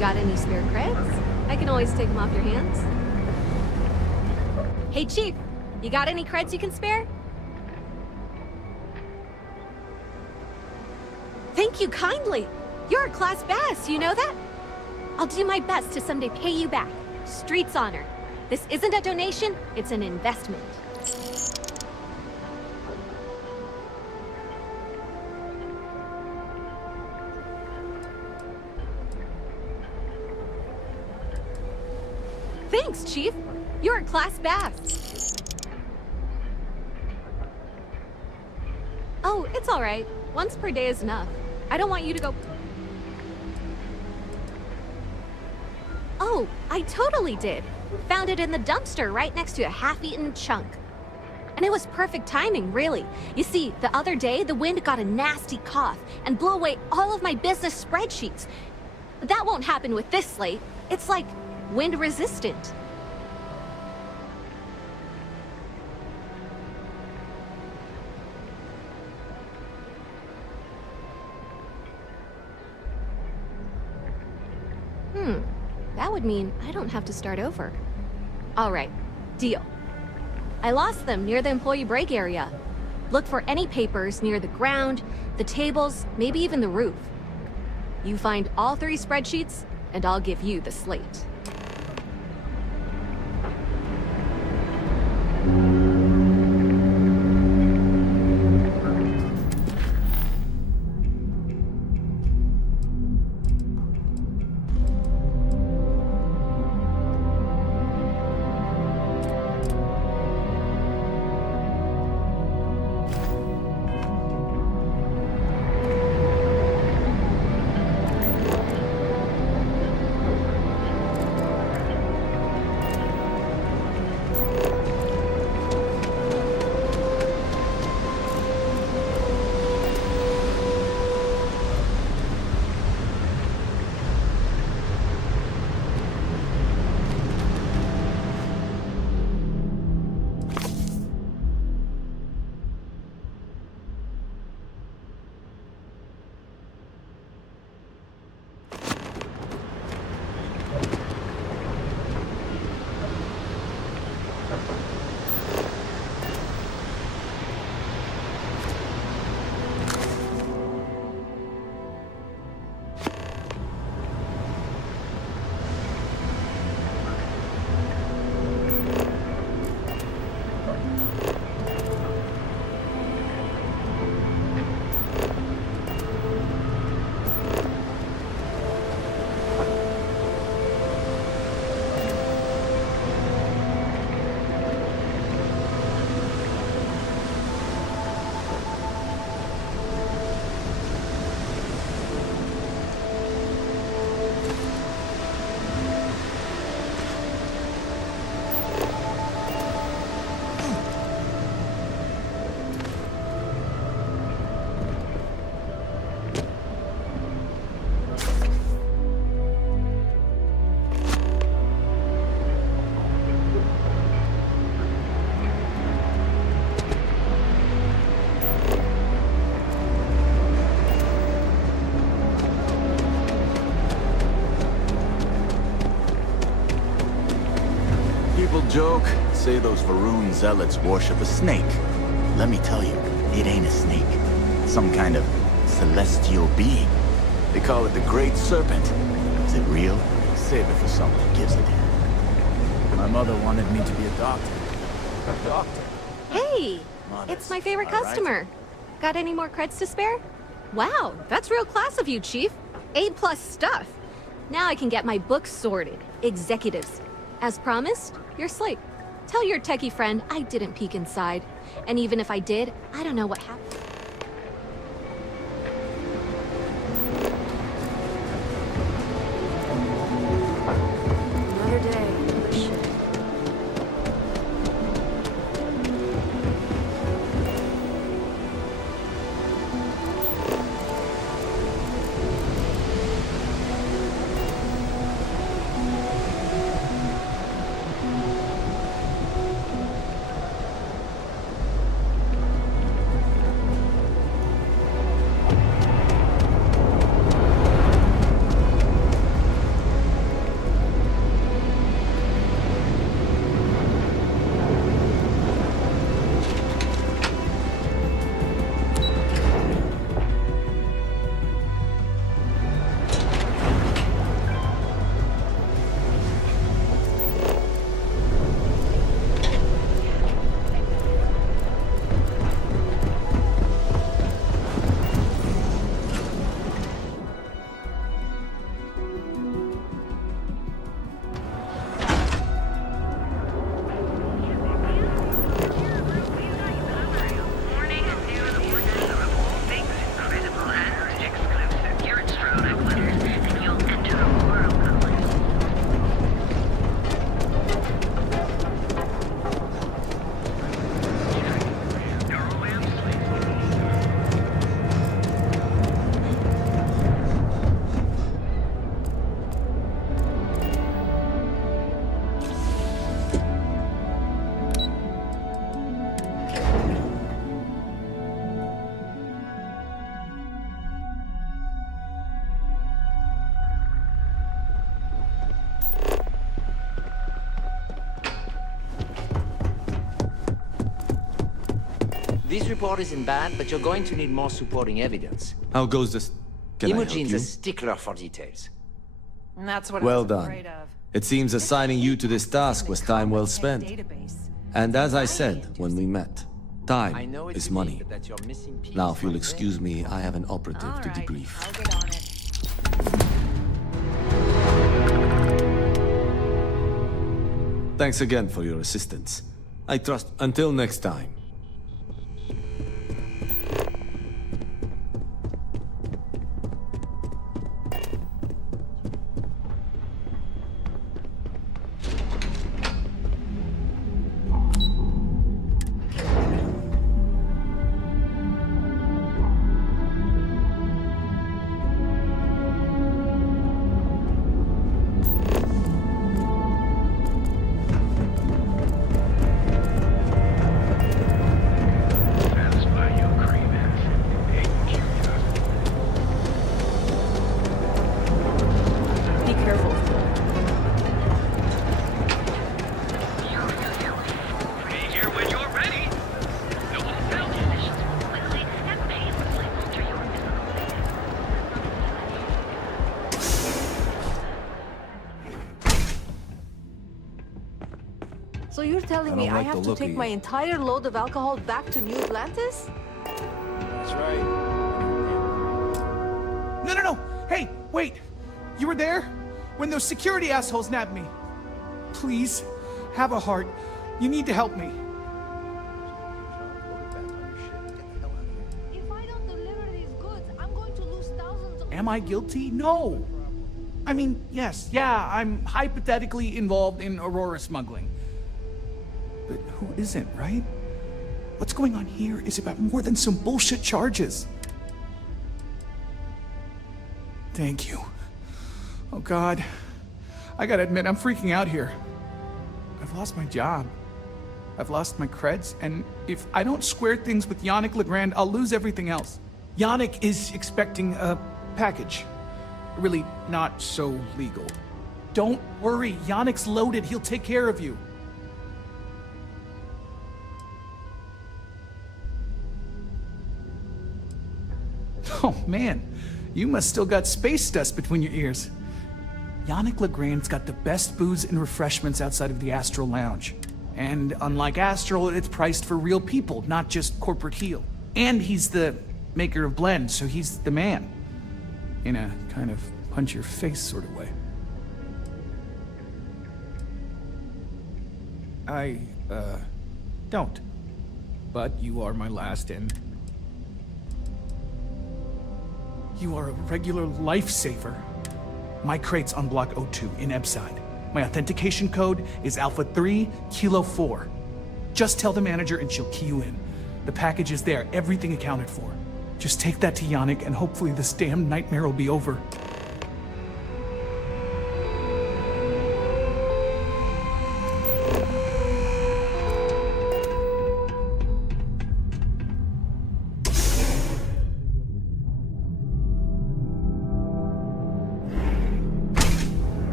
got any spare creds? I can always take them off your hands. Hey, Chief, you got any creds you can spare? Thank you kindly. You're a class bass, you know that? I'll do my best to someday pay you back. Street's honor. This isn't a donation, it's an investment. Thanks, Chief. You're a class bass. Oh, it's all right. Once per day is enough. I don't want you to go... Oh, I totally did. Found it in the dumpster right next to a half-eaten chunk. And it was perfect timing, really. You see, the other day, the wind got a nasty cough and blew away all of my business spreadsheets. But that won't happen with this slate. It's like wind-resistant. That would mean I don't have to start over. All right, deal. I lost them near the employee break area. Look for any papers near the ground, the tables, maybe even the roof. You find all 3 spreadsheets, and I'll give you the slate. Joke, say those Varun zealots worship a snake. Let me tell you, it ain't a snake. Some kind of celestial being. They call it the Great Serpent. Is it real? Save it for someone who gives a damn. My mother wanted me to be a doctor. A doctor? Hey! It's my favorite customer. Got any more creds to spare? Wow, that's real class of you, Chief. A+ stuff. Now I can get my books sorted. Executives. As promised, your slate. Tell your techie friend I didn't peek inside. And even if I did, I don't know what happened. Another day. This report isn't bad, but you're going to need more supporting evidence. How goes this? Can I help Imogene's you? a stickler for details. That's what I Well was done. afraid of. It seems assigning you to this task was time well spent. Database. And as I said when we met, I time know it's is unique, money. but that's your missing piece Now, if you'll right excuse me, I have an operative All to right, debrief. I'll get on it. Thanks again for your assistance. I trust. Until next time. Satisfy your cravings. Be careful. Be here when you're ready. No one felt So you're telling me don't I like have the to look take of my you. entire load of alcohol back to New Atlantis? That's right. No, no, no! Hey, wait! You were there? When those security assholes nabbed me. Please, have a heart. You need to help me. If I don't deliver these goods, I'm going to lose thousands of... Am I guilty? No. I mean, yes, yeah, I'm hypothetically involved in Aurora smuggling. But who isn't, right? What's going on here is about more than some bullshit charges. Thank you. Oh, God. I gotta admit, I'm freaking out here. I've lost my job. I've lost my creds, and if I don't square things with Yannick Legrand, I'll lose everything else. Yannick is expecting a package. Really not so legal. Don't worry, Yannick's loaded. He'll take care of you. Oh, man. You must still got space dust between your ears. Yannick Legrand's got the best booze and refreshments outside of the Astral Lounge. And unlike Astral, it's priced for real people, not just corporate heel. And he's the maker of blends, so he's the man. In a kind of punch-your-face sort of way. I, don't. But you are my last and... You are a regular lifesaver. My crate's on Block O2 in Ebside. My authentication code is Alpha 3 Kilo 4. Just tell the manager and she'll key you in. The package is there, everything accounted for. Just take that to Yannick and hopefully this damn nightmare will be over.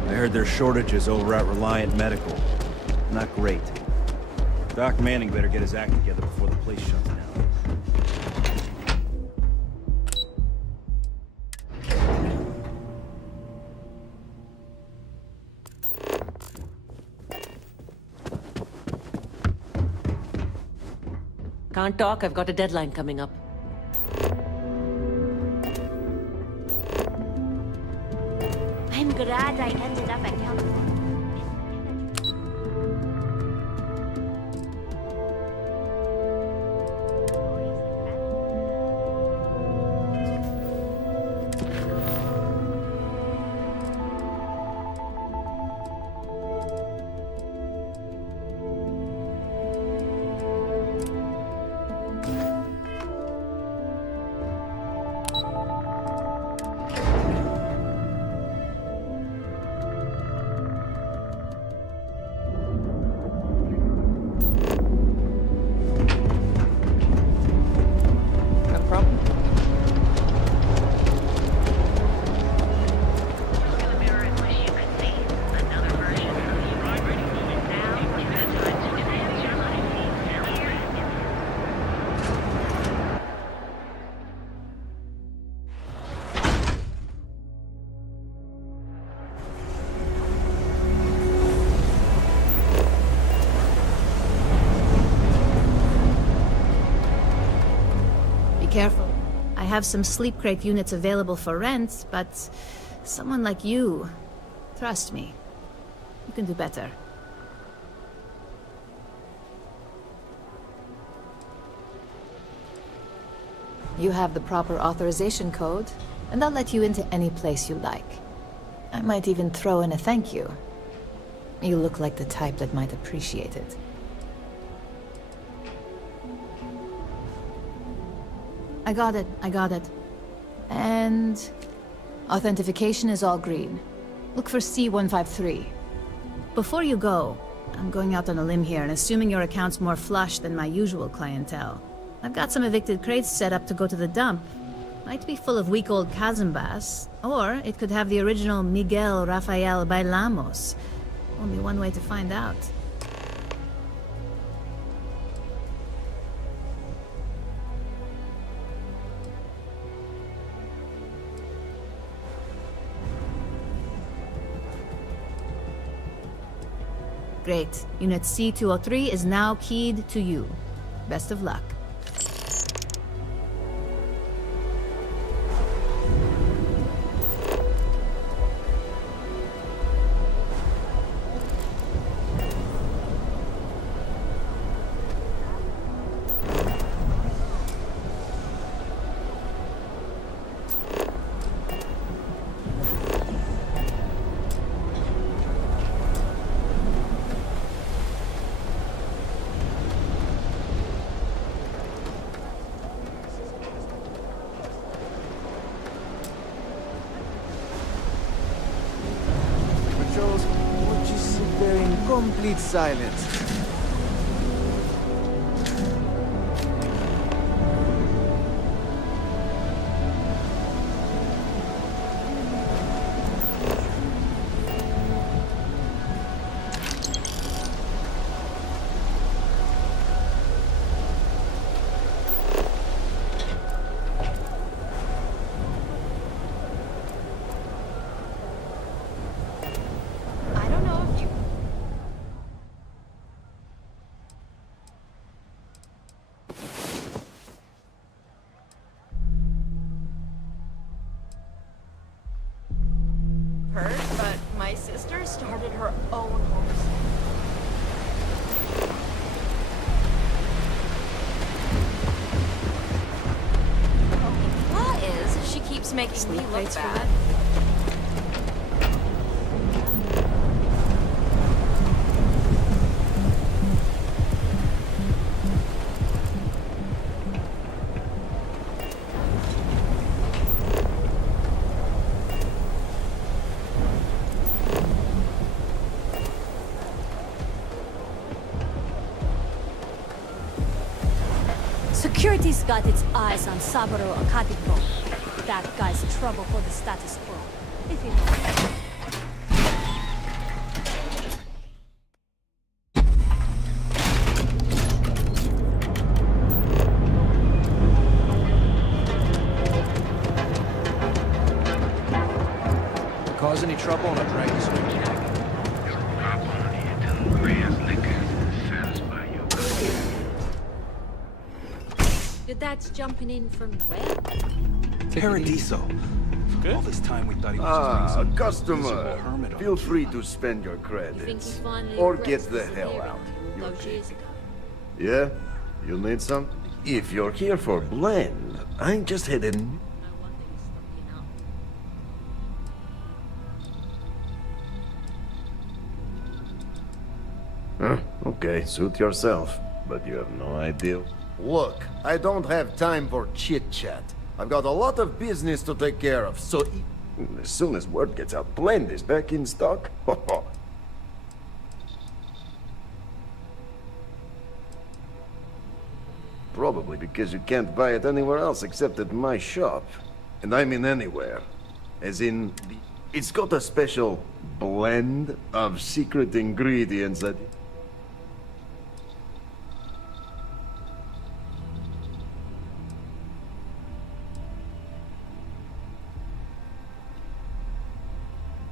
I heard there's shortages over at Reliant Medical. Not great. Doc Manning better get his act together before the place shuts down. Can't talk, I've got a deadline coming up. I'm glad I ended up at California. have some sleep crate units available for rent, but someone like you, trust me, you can do better. You have the proper authorization code, and I'll let you into any place you like. I might even throw in a thank you. You look like the type that might appreciate it. I got it. And... authentication is all green. Look for C153. Before you go, I'm going out on a limb here and assuming your account's more flush than my usual clientele. I've got some evicted crates set up to go to the dump. Might be full of week-old Cazimbas, or it could have the original Miguel Rafael Bailamos. Only one way to find out. Great. Unit C-203 is now keyed to you. Best of luck. Patrols would just sit there in complete silence. But my sister started her own homestead. The flaw is she keeps making me look bad. Security's got its eyes on Saburo Akatiko. That guy's trouble for the status quo. If you know. Cause any trouble on a dragon swing? Your dad's jumping in from where? Paradiso. All this time we thought he was just being some customer. hermit on Feel the free side. to spend your You think he credits. finally Or regrets get the hell out. disappearing Your those years pick. ago? Yeah? You need some? If you're here for blend, I'm just heading. No wonder he's stuck in Huh? Okay, suit yourself. But you have no idea. Look, I don't have time for chit-chat. I've got a lot of business to take care of, so as soon as word gets out, blend is back in stock. Probably because you can't buy it anywhere else except at my shop. And I mean anywhere. As in, it's got a special blend of secret ingredients that...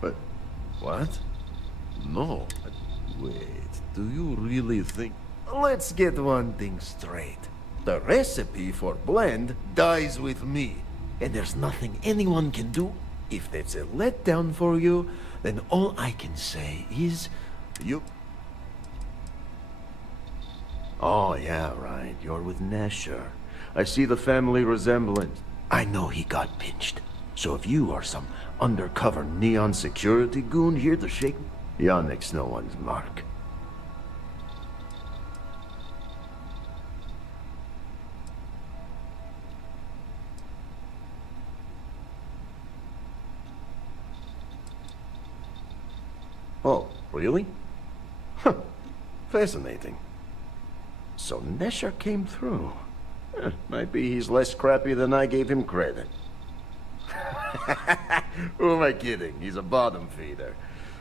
But, what? No. Wait, do you really think... Let's get one thing straight. The recipe for blend dies with me. and there's nothing anyone can do. If that's a letdown for you, then all I can say is, you... Oh, yeah, right. You're with Nesher. I see the family resemblance. I know he got pinched. So if you are some undercover neon security goon here to shake... Yannick's no one's mark. Oh, really? Huh. Fascinating. So Nesher came through. Might be he's less crappy than I gave him credit. Who am I kidding? He's a bottom feeder.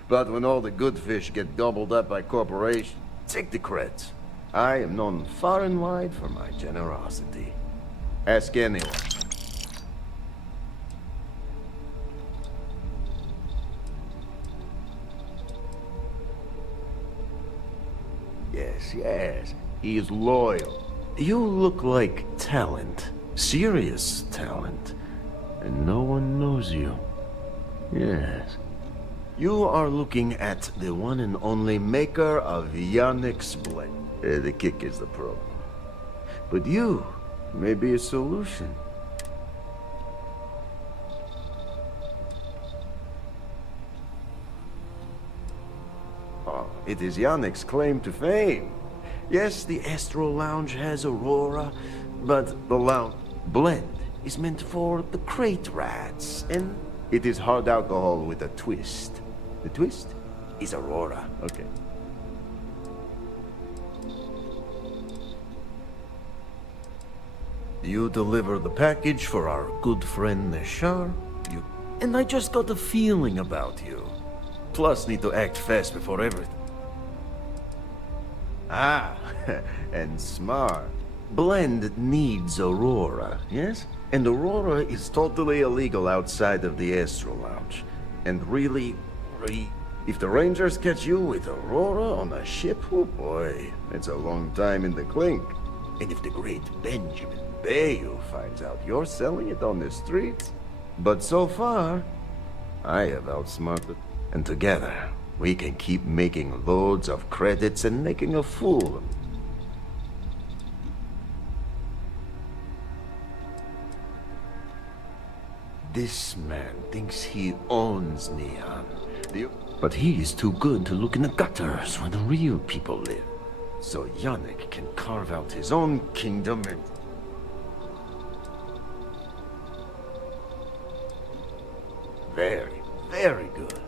But when all the good fish get gobbled up by corporations, take the creds. I am known far and wide for my generosity. Ask anyone. Yes. He is loyal. You look like talent. Serious talent. And no one knows you. Yes. You are looking at the one and only maker of Yannick's blend. The kick is the problem. But you may be a solution. Oh, it is Yannick's claim to fame. Yes, the Astro Lounge has Aurora, but the lounge blend is meant for the crate rats, and it is hard alcohol with a twist. The twist is Aurora. Okay. You deliver the package for our good friend Neshar. And I just got a feeling about you. Plus, need to act fast before everything. Ah, and smart. Blend needs Aurora, yes? And Aurora is totally illegal outside of the Astro Lounge. And really, if the Rangers catch you with Aurora on a ship, oh boy, it's a long time in the clink. And if the great Benjamin Bayou finds out you're selling it on the streets. But so far, I have outsmarted. And together, we can keep making loads of credits and making a fool of them. This man thinks he owns Neon. But he is too good to look in the gutters where the real people live. So Yannick can carve out his own kingdom and... Very, very good.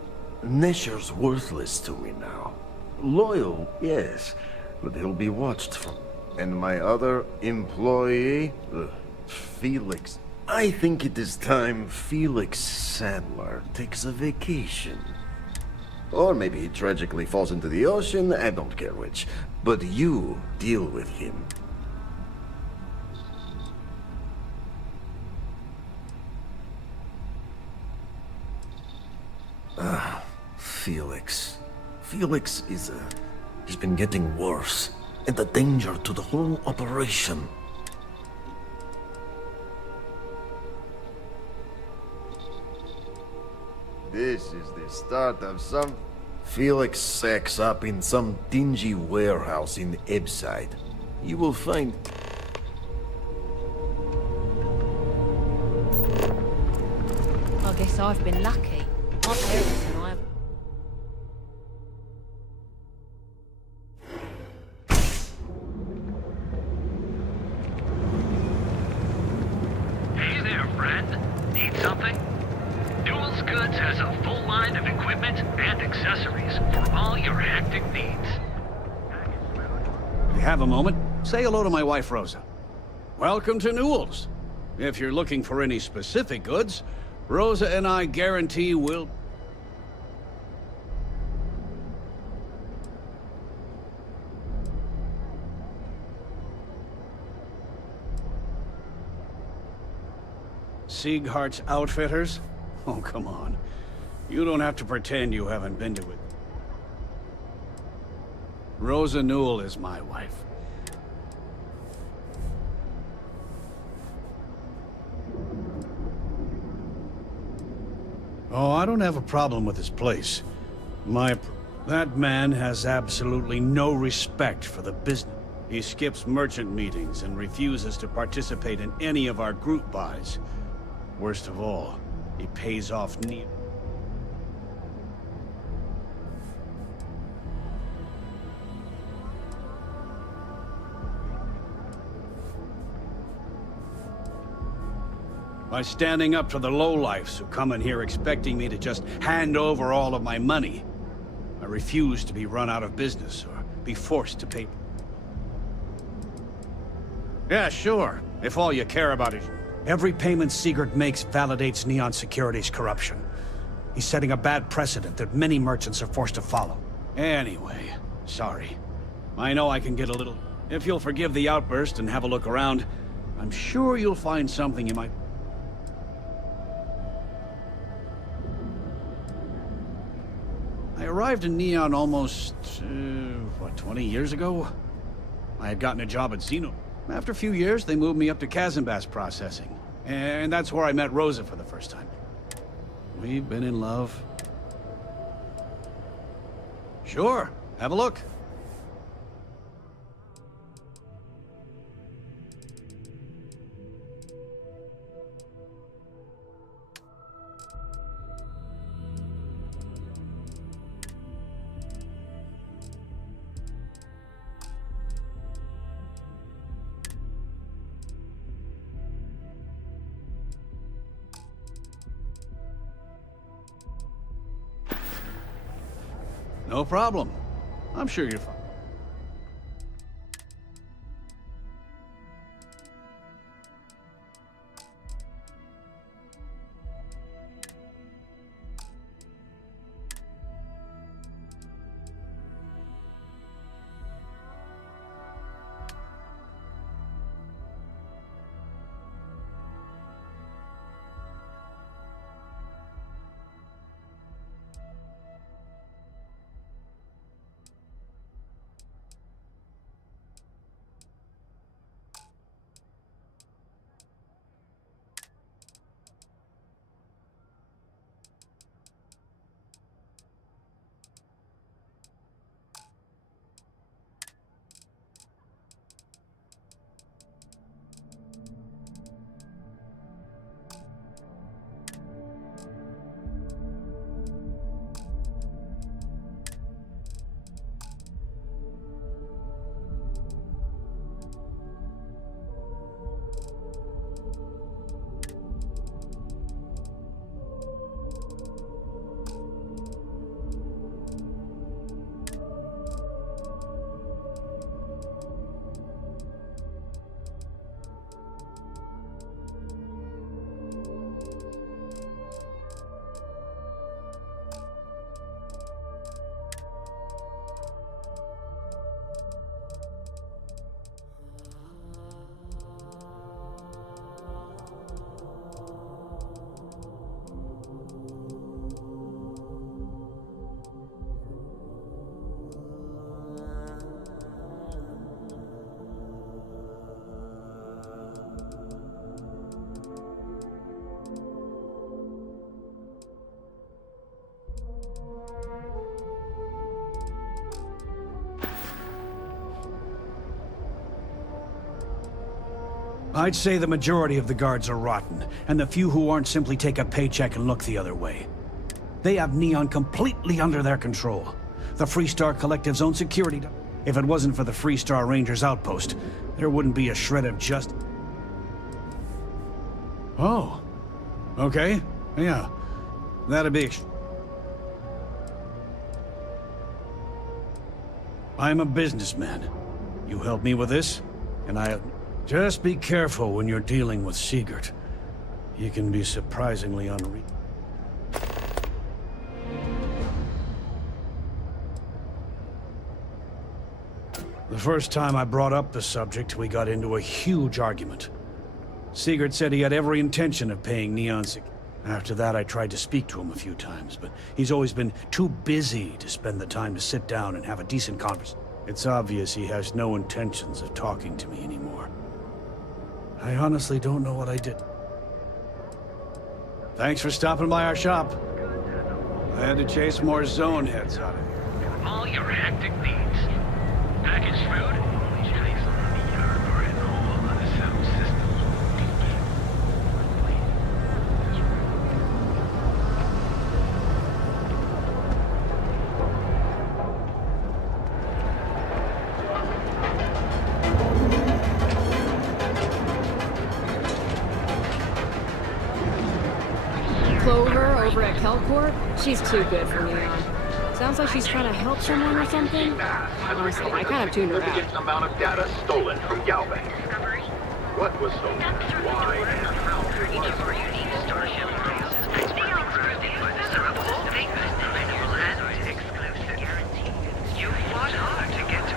Nesher's worthless to me now. Loyal, yes, but he'll be watched from... And my other employee, Felix. I think it is time Felix Sadler takes a vacation. Or maybe he tragically falls into the ocean, I don't care which. But you deal with him. Felix. Felix is he's been getting worse. And a danger to the whole operation. This is the start of some... Felix sacks up in some dingy warehouse in Ebside. You will find... I guess I've been lucky. My parents and I... Hey there, friend. Need something? Newell's Goods has a full line of equipment and accessories for all your hectic needs. If you have a moment, say hello to my wife, Rosa. Welcome to Newell's. If you're looking for any specific goods, Rosa and I guarantee we'll... Sieghart's Outfitters? Oh, come on. You don't have to pretend you haven't been to it. Rosa Newell is my wife. Oh, I don't have a problem with this place. That man has absolutely no respect for the business. He skips merchant meetings and refuses to participate in any of our group buys. Worst of all, he pays off Neil. By standing up to the lowlifes who come in here expecting me to just hand over all of my money. I refuse to be run out of business or be forced to pay. Yeah, sure, if all you care about is... Every payment Sigurd makes validates Neon Security's corruption. He's setting a bad precedent that many merchants are forced to follow. Anyway, sorry. I know I can get a little... If you'll forgive the outburst and have a look around, I'm sure you'll find something you might... I arrived in Neon almost, 20 years ago? I had gotten a job at Xeno. After a few years, they moved me up to Kazanbas processing. And that's where I met Rosa for the first time. We've been in love. Sure, have a look. No problem. I'm sure you're fine. I'd say the majority of the guards are rotten, and the few who aren't simply take a paycheck and look the other way. They have Neon completely under their control. The Freestar Collective's own security... If it wasn't for the Freestar Rangers outpost, there wouldn't be a shred of justice. Oh. Okay. Yeah. That'd be... I'm a businessman. You help me with this, and I... Just be careful when you're dealing with Sigurd. He can be surprisingly unreasonable. The first time I brought up the subject, we got into a huge argument. Sigurd said he had every intention of paying Neon Security. After that, I tried to speak to him a few times, but he's always been too busy to spend the time to sit down and have a decent conversation. It's obvious he has no intentions of talking to me anymore. I honestly don't know what I did. Thanks for stopping by our shop. I had to chase more zone heads out of here. For all your hectic needs. Packaged food? Or an whole other sound system. Clover over at Kelcorp? She's too good for Neon. Sounds like she's trying to help someone or something. Honestly, I kind of tuned her out. Amount of data stolen from Galvin. What was stolen? Why? And how? Each of our unique Starfield processes and exclusive. You fought hard to get to.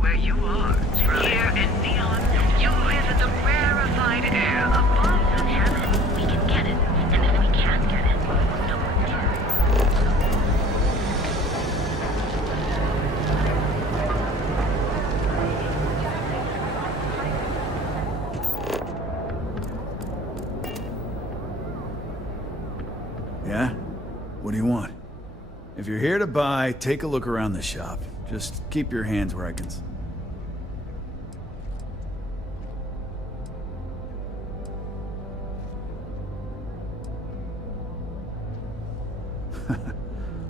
Where you are, here in Neon, you visit the rarefied air above the heaven. We can get it, and if we can't get it, someone can. Yeah? What do you want? If you're here to buy, take a look around the shop. Just keep your hands where I can...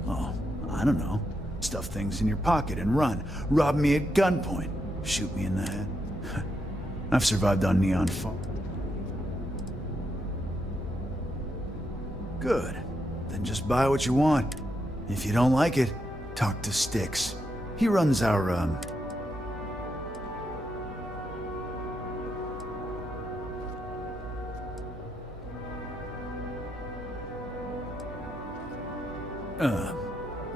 Oh, I don't know. Stuff things in your pocket and run. Rob me at gunpoint. Shoot me in the head. I've survived on Neon Phone. Good. Then just buy what you want. If you don't like it, talk to Styx. He runs our,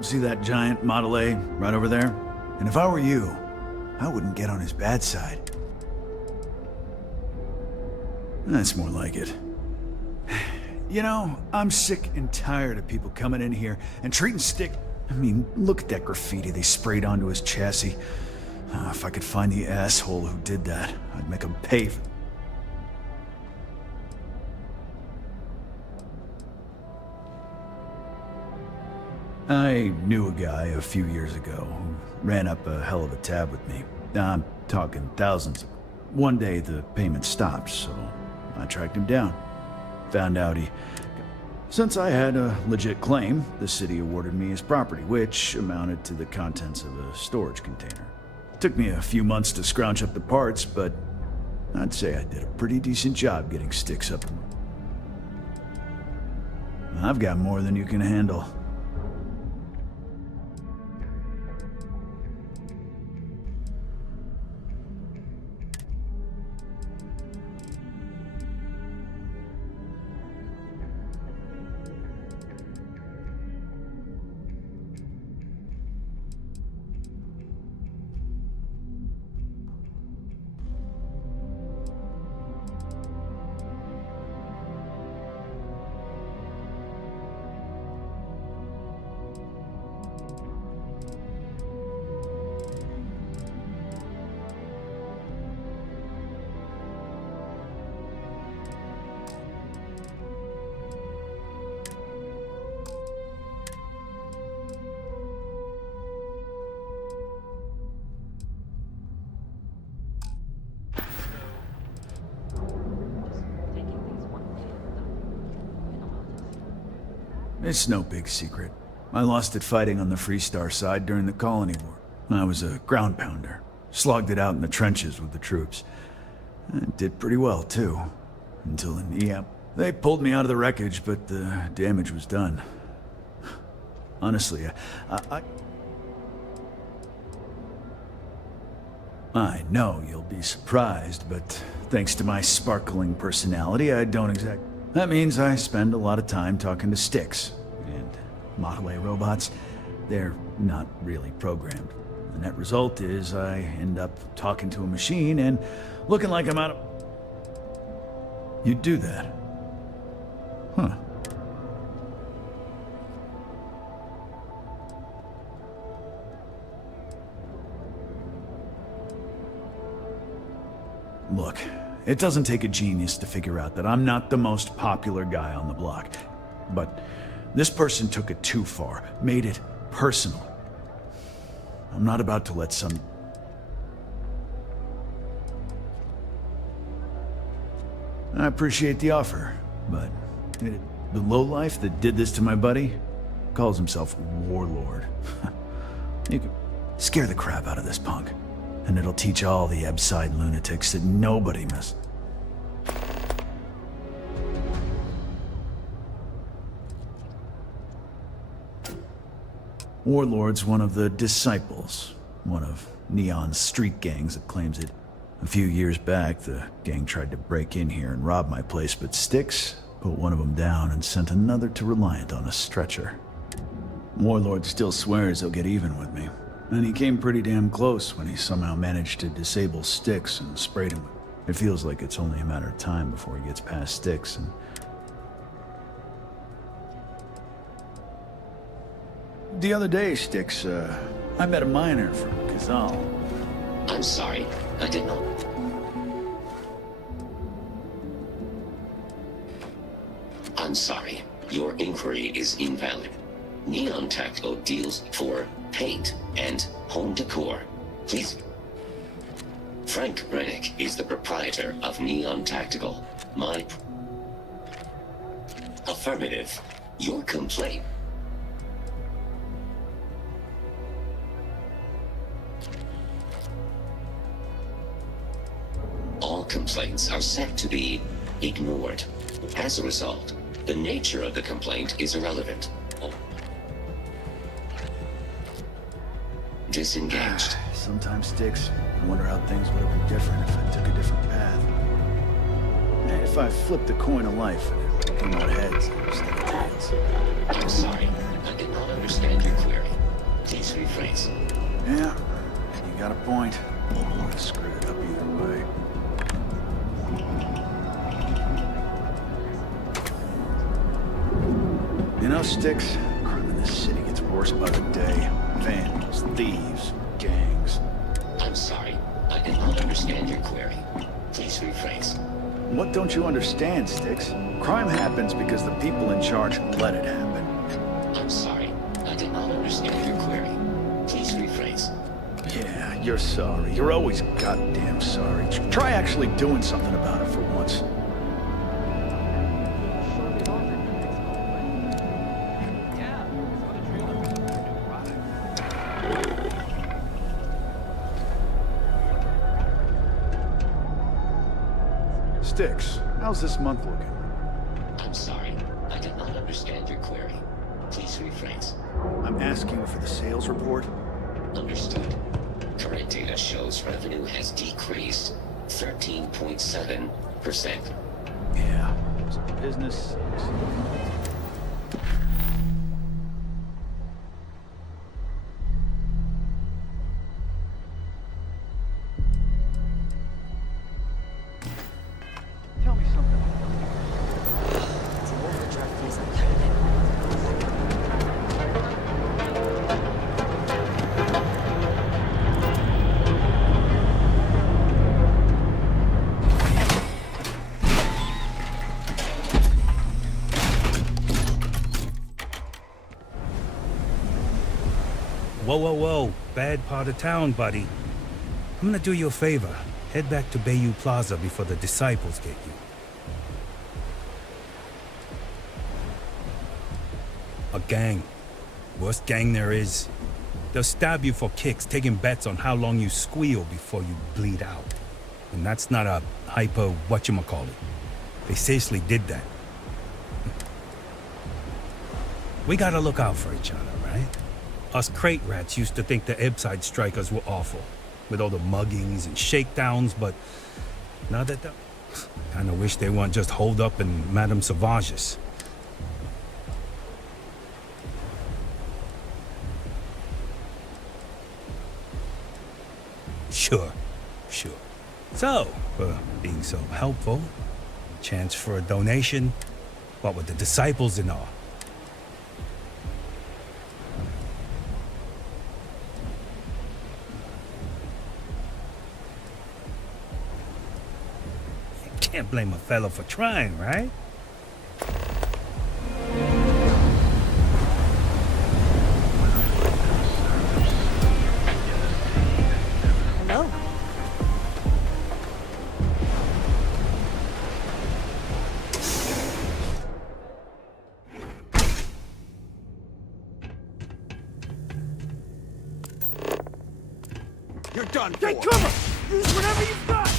see that giant Model A right over there? And if I were you, I wouldn't get on his bad side. That's more like it. You know, I'm sick and tired of people coming in here and treating Styx... I mean, look at that graffiti they sprayed onto his chassis. If I could find the asshole who did that, I'd make him pay for... I knew a guy a few years ago who ran up a hell of a tab with me. I'm talking thousands. One day the payment stopped, so I tracked him down. Found out he... Since I had a legit claim, the city awarded me his property, which amounted to the contents of a storage container. Took me a few months to scrounge up the parts, but I'd say I did a pretty decent job getting Styx up. I've got more than you can handle. It's no big secret. I lost it fighting on the Freestar side during the Colony War. I was a ground pounder. Slogged it out in the trenches with the troops. And did pretty well, too. Until in EM. They pulled me out of the wreckage, but the damage was done. Honestly, I know you'll be surprised, but thanks to my sparkling personality, I don't exact... That means I spend a lot of time talking to sticks. And Model A robots, they're not really programmed. The net result is I end up talking to a machine and looking like I'm out of... You'd do that? Huh. Look, it doesn't take a genius to figure out that I'm not the most popular guy on the block. But this person took it too far, made it personal. I'm not about to let some... I appreciate the offer, but the lowlife that did this to my buddy calls himself Warlord. You could scare the crap out of this punk, and it'll teach all the Ebside lunatics that nobody mess... Warlord's one of the disciples, one of Neon's street gangs that claims it. A few years back, the gang tried to break in here and rob my place, but Styx put one of them down and sent another to Reliant on a stretcher. Warlord still swears he'll get even with me, and he came pretty damn close when he somehow managed to disable Styx and sprayed him. It feels like it's only a matter of time before he gets past Styx and... The other day, Styx, I met a miner from Kazal. I'm sorry, I did not. I'm sorry, your inquiry is invalid. Neon Tactical deals for paint and home decor. Please. Frank Rennick is the proprietor of Neon Tactical. My... Affirmative. Your complaint. All complaints are set to be ignored. As a result, the nature of the complaint is irrelevant. Disengaged. Sometimes, Styx, I wonder how things would have been different if I took a different path. And if I flipped the coin of life and it came out heads instead of tails. I'm sorry, I did not understand your query. Please rephrase. Yeah, you got a point. I screwed it up either way. You know, Styx, crime in this city gets worse by the day. Vandals, thieves, gangs. I'm sorry, I did not understand your query. Please rephrase. What don't you understand, Styx? Crime happens because the people in charge let it happen. I'm sorry, I did not understand your query. Please rephrase. Yeah, you're sorry. You're always goddamn sorry. Try actually doing something about it for once. Styx, how's this month looking? I'm sorry, I did not understand your query. Please rephrase. I'm asking for the sales report. Understood. Current data shows revenue has decreased 13.7%. Yeah, business. Tell me something. Whoa, whoa, whoa. Bad part of town, buddy. I'm gonna do you a favor. Head back to Bayou Plaza before the disciples get you. A gang. Worst gang there is. They'll stab you for kicks, taking bets on how long you squeal before you bleed out. And that's not a hyper whatchamacallit. They seriously did that. We gotta look out for each other, right? Us crate rats used to think the Ebside strikers were awful. with all the muggings and shakedowns, but now that the... Kinda wish they weren't just holed up in Madame Sauvage's. Sure. So, for being so helpful, chance for a donation, what with the disciples and all. Can't blame a fellow for trying, right? Hello. You're done for. Take cover! Use whatever you've got!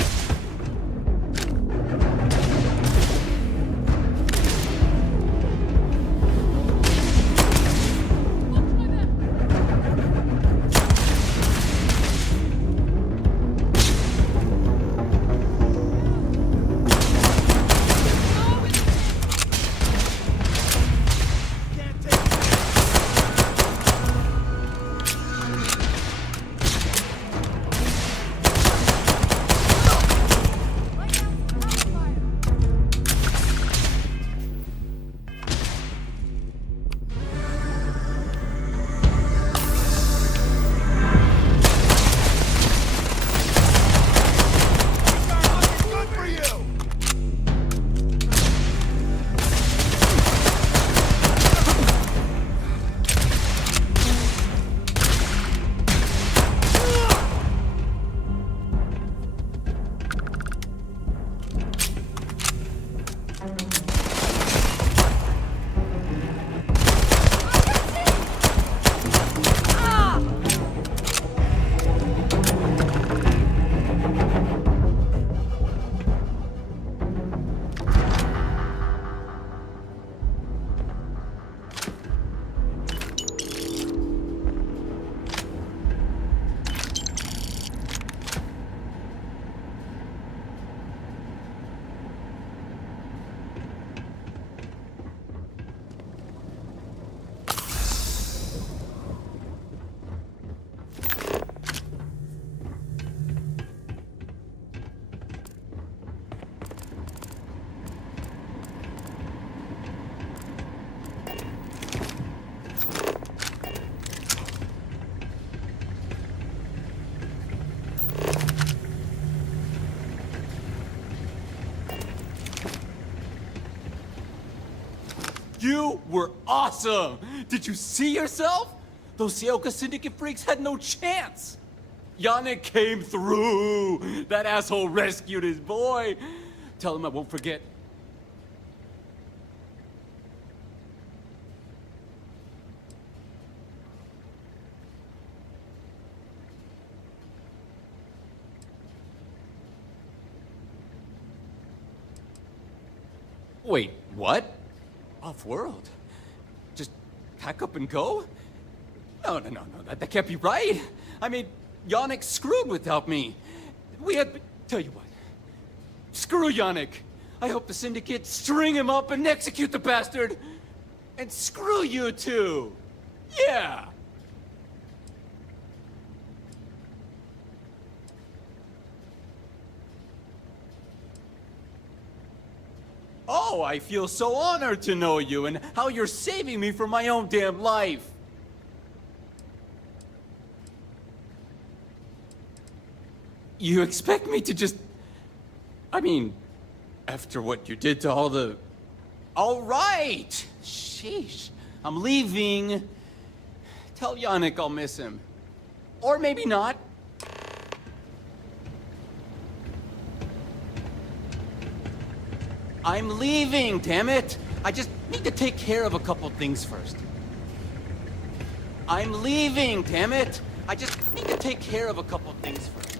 You were awesome! Did you see yourself? Those Seoka Syndicate freaks had no chance! Yannick came through! That asshole rescued his boy! Tell him I won't forget. Wait, what? Off-world? Just pack up and go? No, that can't be right. I mean, Yannick's screwed without me. We had... Tell you what. Screw Yannick. I hope the Syndicate string him up and execute the bastard. And screw you too. Yeah. Oh, I feel so honored to know you and how you're saving me from my own damn life. You expect me to just... I mean, after what you did to all the... All right! Sheesh. I'm leaving. Tell Yannick I'll miss him. Or maybe not. I'm leaving, damn it! I just need to take care of a couple things first. I'm leaving, damn it! I just need to take care of a couple things first.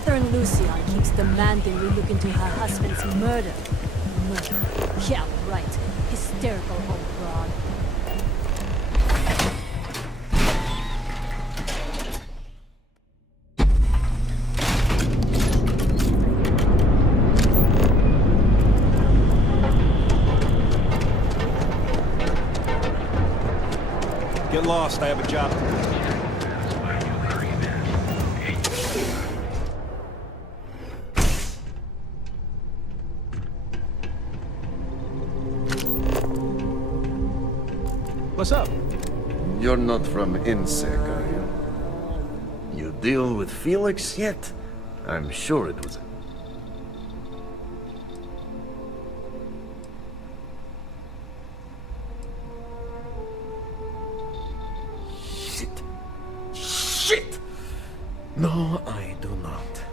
Catherine Lucian keeps demanding we look into her husband's murder. Murder? Yeah, right. Hysterical old broad. Get lost, I have a job. What's up? You're not from INSEC, are you? You deal with Felix yet? I'm sure it was... Shit! No, I do not.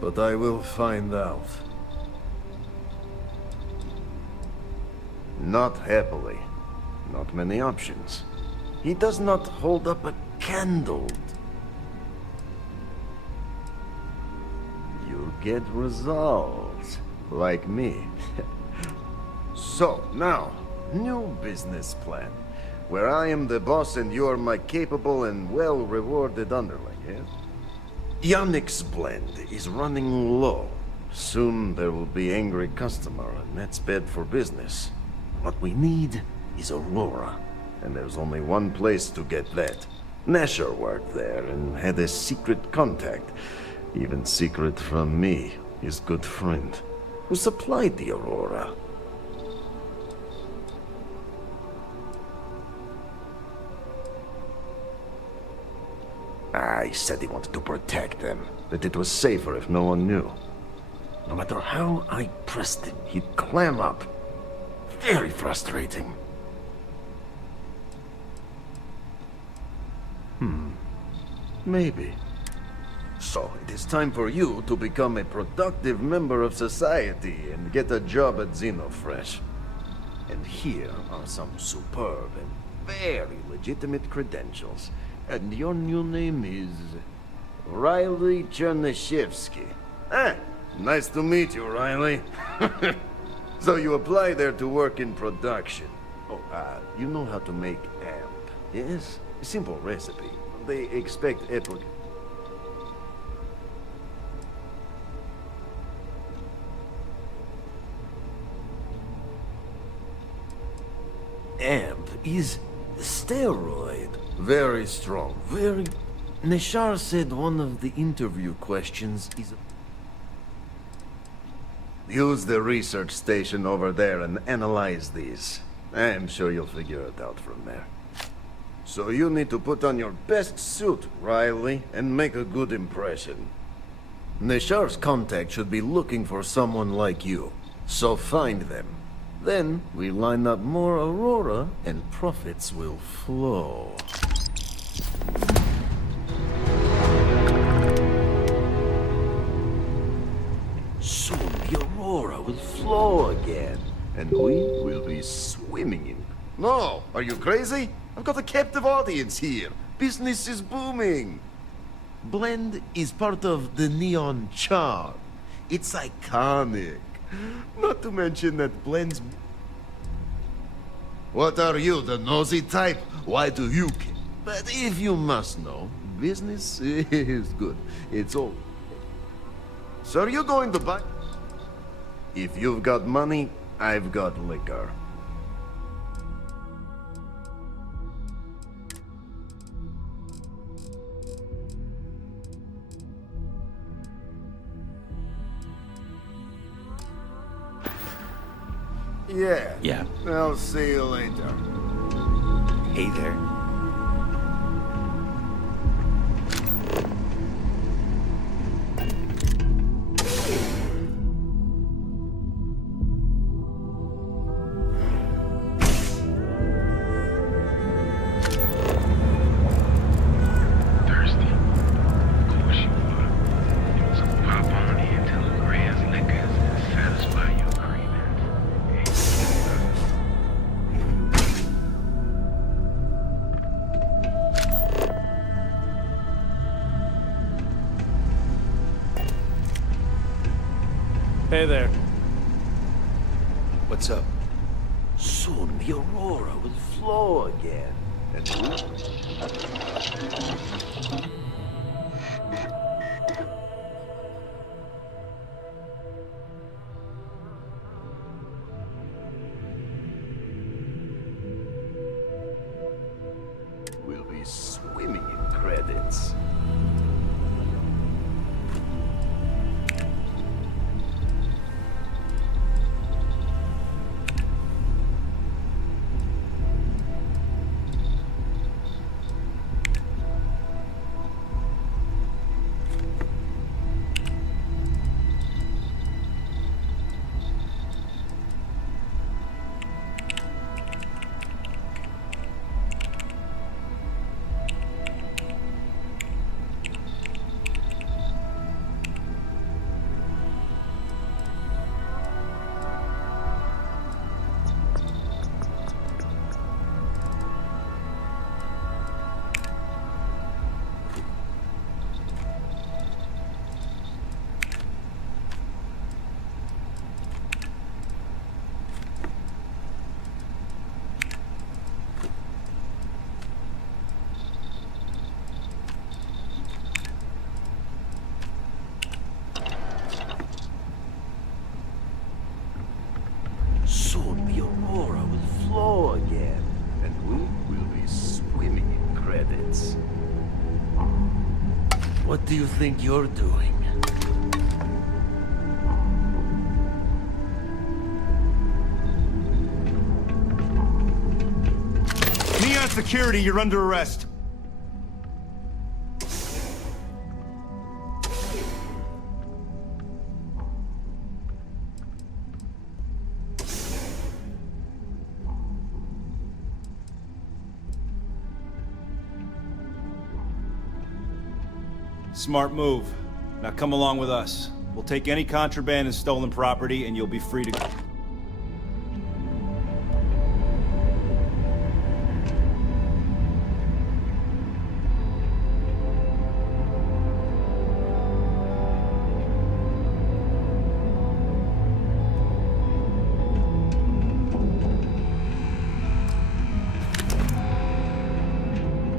But I will find out. Not happily. Not many options. He does not hold up a candle. You get results. Like me. So, now, new business plan. Where I am the boss and you are my capable and well-rewarded underling, yes? Yannick's blend is running low. Soon there will be angry customer, and that's bad for business. What we need is Aurora, and there's only one place to get that. Nasher worked there and had a secret contact, even secret from me, his good friend, who supplied the Aurora. He said he wanted to protect them, that it was safer if no one knew. No matter how I pressed him, he'd clam up. Very frustrating. Maybe. So, it is time for you to become a productive member of society and get a job at Xenofresh. And here are some superb and very legitimate credentials. And your new name is... Riley Chernyshevsky. Nice to meet you, Riley. So you apply there to work in production. Oh, you know how to make amp, yes? Simple recipe. They expect applicants. Amp is steroid. Very strong, very... Nishar said one of the interview questions is... Use the research station over there and analyze these. I'm sure you'll figure it out from there. So you need to put on your best suit, Riley, and make a good impression. Nishar's contact should be looking for someone like you. So find them. Then we line up more Aurora and profits will flow. Soon the Aurora will flow again, and we will be swimming in. No, are you crazy? I've got a captive audience here. Business is booming. Blend is part of the neon charm. It's iconic. Not to mention that Blend's... What are you, the nosy type? Why do you care? But if you must know, business is good. It's all... So are you going to buy... If you've got money, I've got liquor. Yeah. I'll see you later. Hey there. Hey there. What's up? Soon the Aurora will flow again. And we'll be swimming in credits. Soon the Aurora will flow again, and we will be swimming in credits. What do you think you're doing? Neon Security, you're under arrest. Smart move. Now come along with us. We'll take any contraband and stolen property, and you'll be free to go.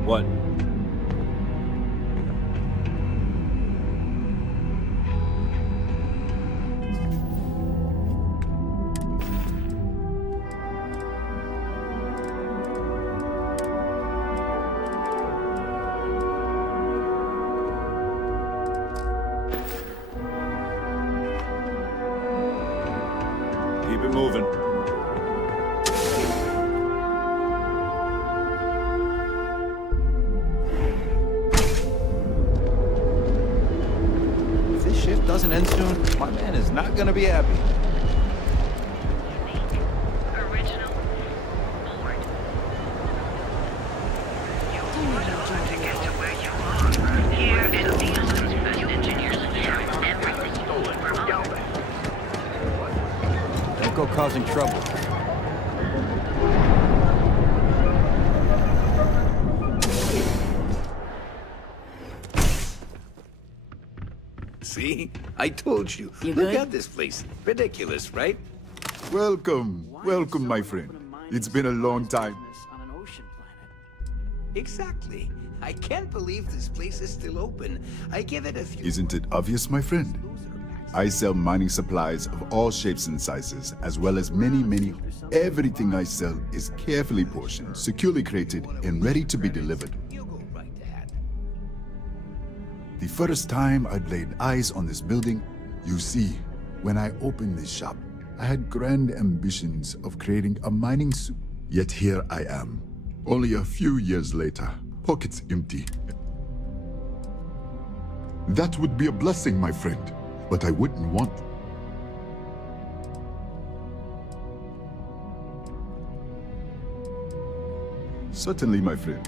What? Keep it moving. If this shift doesn't end soon, my man is not gonna be happy. Original board. You would have to get to where you are. Here is Neon's best engineers have everything stolen from Yahweh. Don't go causing trouble. See? I told you. You Look good? at this place. Ridiculous, right? Welcome. Welcome, my friend. It's been a long time. Exactly. I can't believe this place is still open. I give it a few... Isn't it obvious, my friend? I sell mining supplies of all shapes and sizes, as well as many... Everything I sell is carefully portioned, securely crated, and ready to be delivered. The first time I'd laid eyes on this building, you see, when I opened this shop, I had grand ambitions of creating a mining suit. Yet here I am, only a few years later, pockets empty. That would be a blessing, my friend, but I wouldn't want. Certainly, my friend.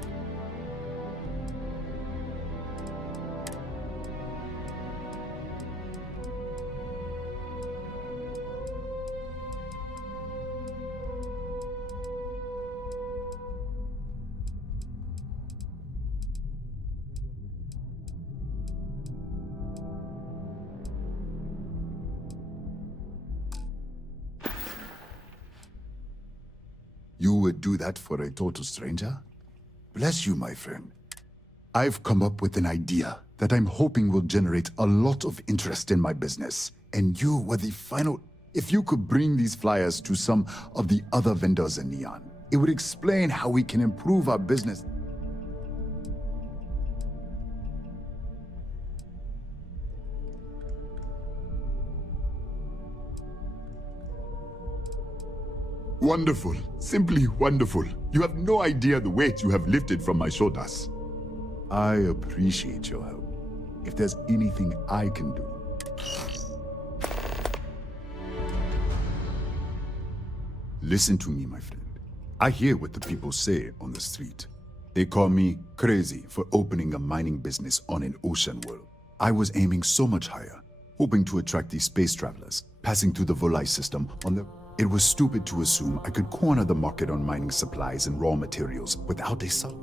You would do that for a total stranger? Bless you, my friend. I've come up with an idea that I'm hoping will generate a lot of interest in my business. And you were the final... If you could bring these flyers to some of the other vendors in Neon, it would explain how we can improve our business. Wonderful. Simply wonderful. You have no idea the weight you have lifted from my shoulders. I appreciate your help. If there's anything I can do... Listen to me, my friend. I hear what the people say on the street. They call me crazy for opening a mining business on an ocean world. I was aiming so much higher, hoping to attract these space travelers, passing through the Volai system on the... It was stupid to assume I could corner the market on mining supplies and raw materials without a sub.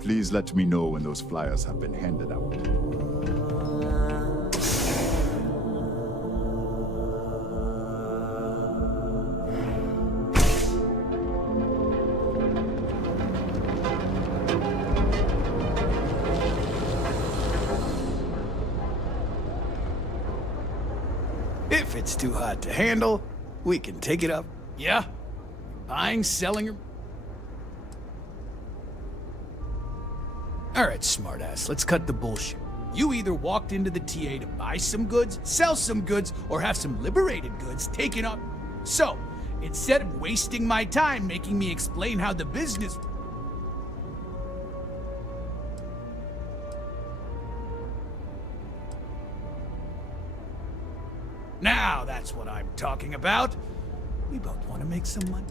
Please let me know when those flyers have been handed out. If it's too hot to handle, we can take it up. Yeah? Buying, selling, or... Alright, smartass, let's cut the bullshit. You either walked into the TA to buy some goods, sell some goods, or have some liberated goods taken up. So, instead of wasting my time making me explain how the business... Now that's what I'm talking about. We both want to make some money.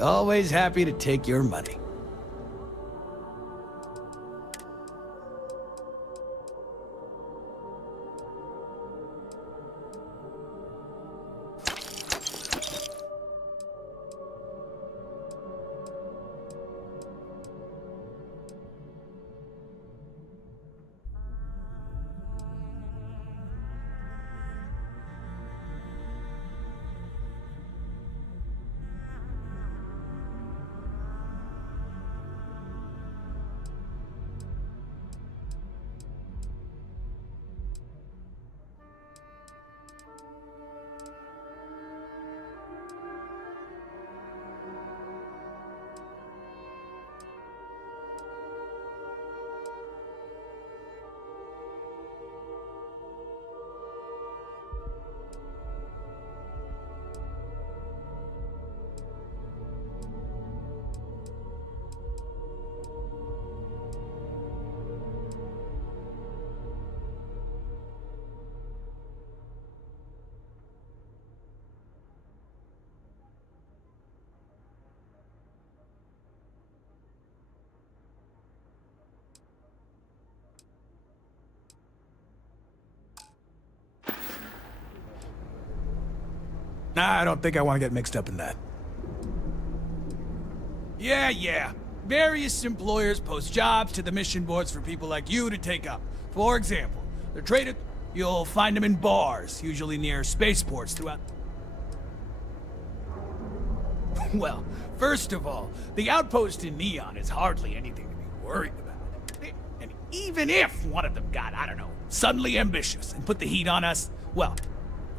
Always happy to take your money. Nah, I don't think I want to get mixed up in that. Yeah. Various employers post jobs to the mission boards for people like you to take up. For example, they're traded... You'll find them in bars, usually near spaceports throughout... Well, first of all, the outpost in Neon is hardly anything to be worried about. And even if one of them got, I don't know, suddenly ambitious and put the heat on us, well,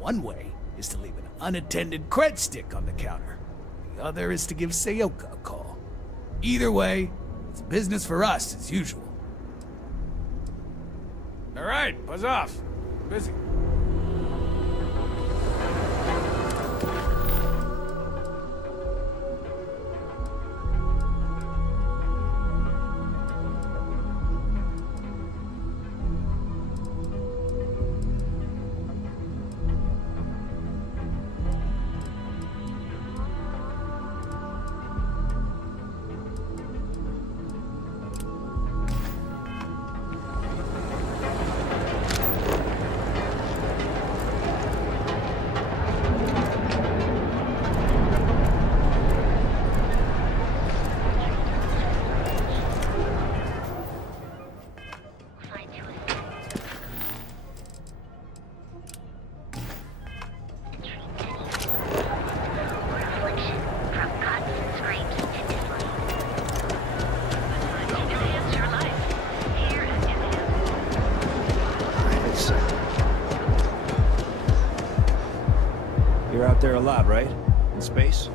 one way is to leave an unattended cred stick on the counter. The other is to give Sayoka a call. Either way, it's business for us as usual. All right, buzz off. Busy. You're out there a lot, right? In space?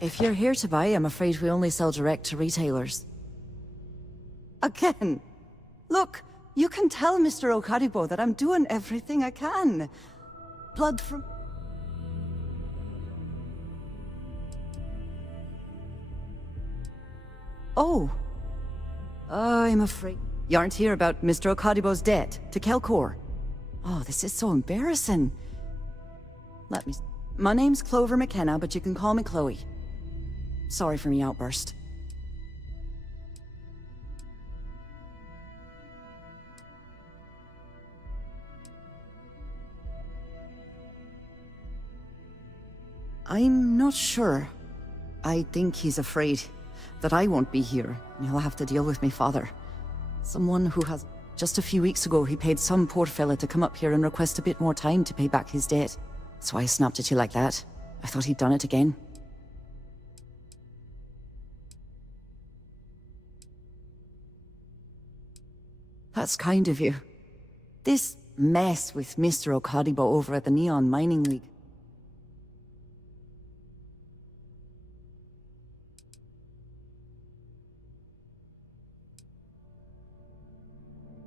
If you're here to buy, I'm afraid we only sell direct to retailers. Again. Look, you can tell Mr. Okaribo that I'm doing everything I can. Blood from... Oh. I'm afraid... You aren't here about Mr. Okaribo's debt to Kelkor. Oh, this is so embarrassing. Let me... My name's Clover McKenna, but you can call me Chloe. Sorry for me outburst. I'm not sure. I think he's afraid that I won't be here, and he'll have to deal with my father. Someone who has... Just a few weeks ago, he paid some poor fella to come up here and request a bit more time to pay back his debt. So I snapped at you like that. I thought he'd done it again. That's kind of you. This mess with Mr. Okaribo over at the Neon Mining League.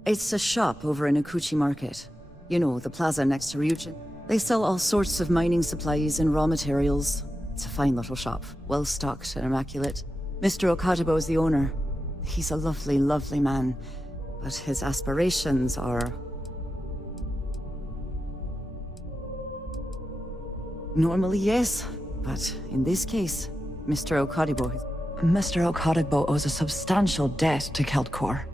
It's a shop over in Akuchi Market. You know, the plaza next to Ryujin. They sell all sorts of mining supplies and raw materials. It's a fine little shop, well stocked and immaculate. Mr. Okaribo is the owner. He's a lovely, lovely man. But his aspirations are... Normally, yes. But in this case, Mr. Okaribo owes a substantial debt to Keltkor.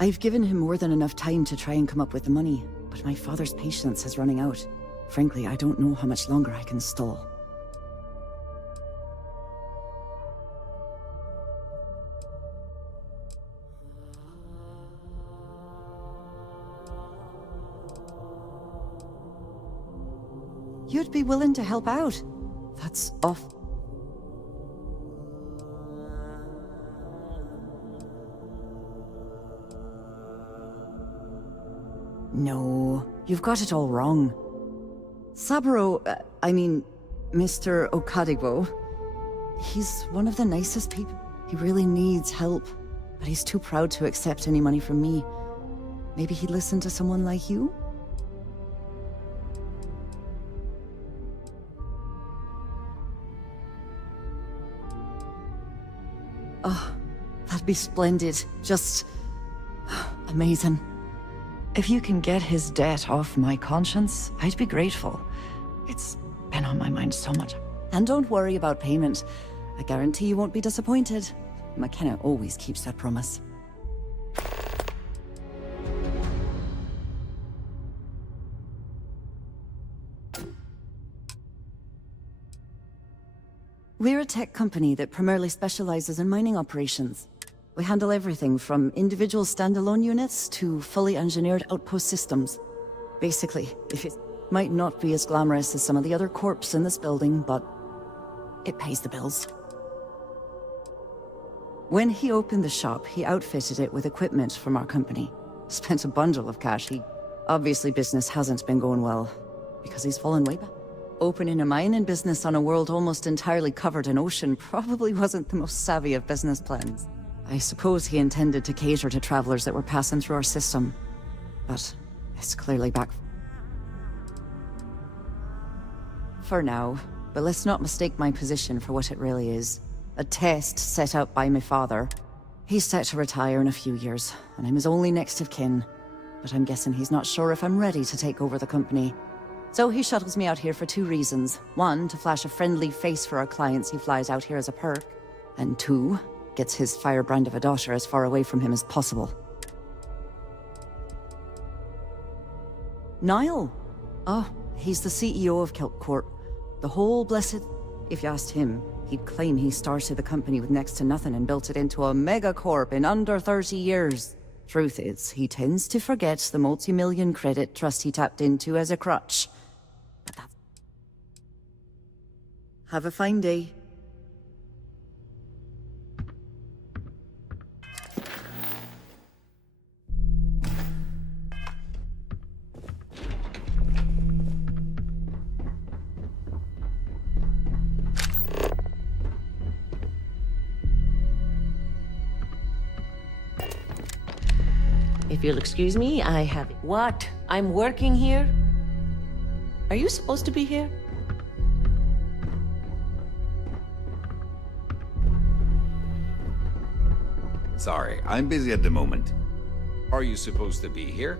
I've given him more than enough time to try and come up with the money, but my father's patience is running out. Frankly, I don't know how much longer I can stall. You'd be willing to help out? That's off. No, you've got it all wrong. Saburo, Mr. Okaribo, he's one of the nicest people. He really needs help, but he's too proud to accept any money from me. Maybe he'd listen to someone like you? Oh, that'd be splendid. Just... amazing. If you can get his debt off my conscience, I'd be grateful. It's been on my mind so much. And don't worry about payment. I guarantee you won't be disappointed. McKenna always keeps that promise. We're a tech company that primarily specializes in mining operations. We handle everything from individual standalone units to fully engineered outpost systems. Basically, if it might not be as glamorous as some of the other corps in this building, but it pays the bills. When he opened the shop, he outfitted it with equipment from our company. Spent a bundle of cash. Obviously, business hasn't been going well, because he's fallen way back. Opening a mining business on a world almost entirely covered in ocean probably wasn't the most savvy of business plans. I suppose he intended to cater to travelers that were passing through our system, but it's clearly back. For now, but let's not mistake my position for what it really is. A test set out by my father. He's set to retire in a few years, and I'm his only next of kin. But I'm guessing he's not sure if I'm ready to take over the company. So he shuttles me out here for two reasons. One, to flash a friendly face for our clients he flies out here as a perk. And two, gets his firebrand of a daughter as far away from him as possible. Niall? Oh, he's the CEO of Kelp Corp. The whole blessed... If you asked him, he'd claim he started the company with next to nothing and built it into a megacorp in under 30 years. Truth is, he tends to forget the multi-million credit trust he tapped into as a crutch. But that's... Have a fine day. If you'll excuse me, I have... What? I'm working here? Are you supposed to be here? Sorry, I'm busy at the moment. Are you supposed to be here?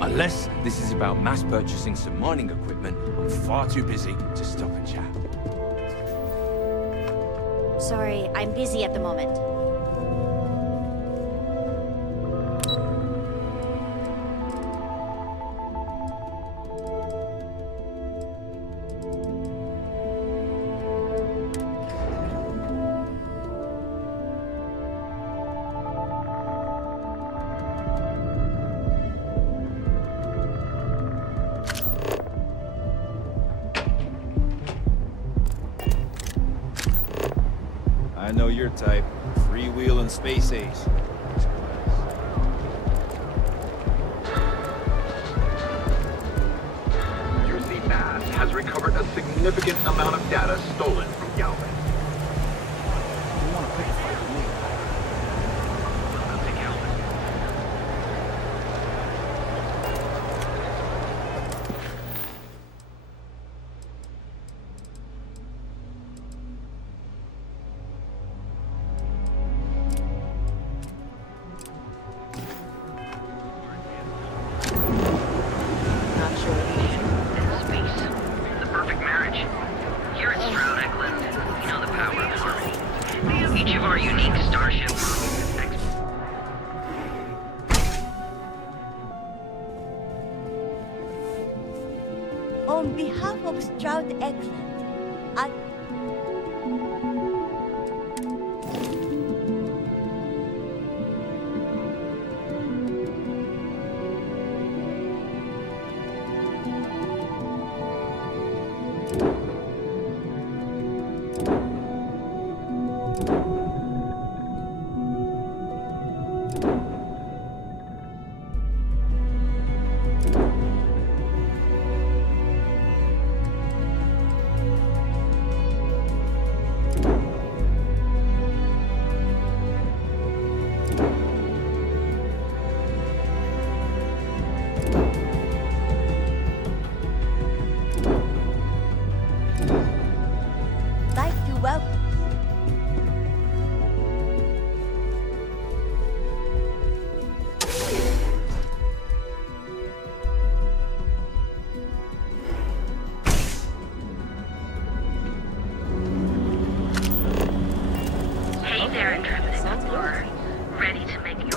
Unless this is about mass purchasing some mining equipment, I'm far too busy to stop and chat. Sorry, I'm busy at the moment. I know your type. Freewheeling space ace. UC Mass has recovered a significant amount of data stolen from Galvin. On behalf of Stroud Eckland, Hey there, intrepid explorer. Ready to make your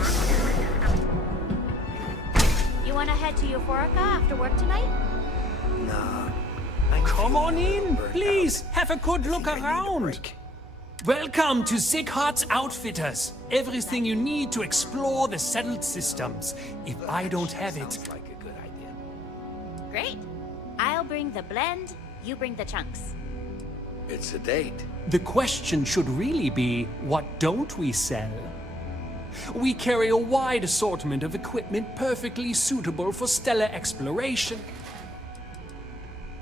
You wanna head to Euphorica after work tonight? Nah. Come on in, please. Have a good look around. Welcome to Sickhart's Outfitters. Everything you need to explore the settled systems. If I don't have it, Great. I'll bring the blend, you bring the chunks. It's a date. the question should really be, what don't we sell? We carry a wide assortment of equipment perfectly suitable for stellar exploration.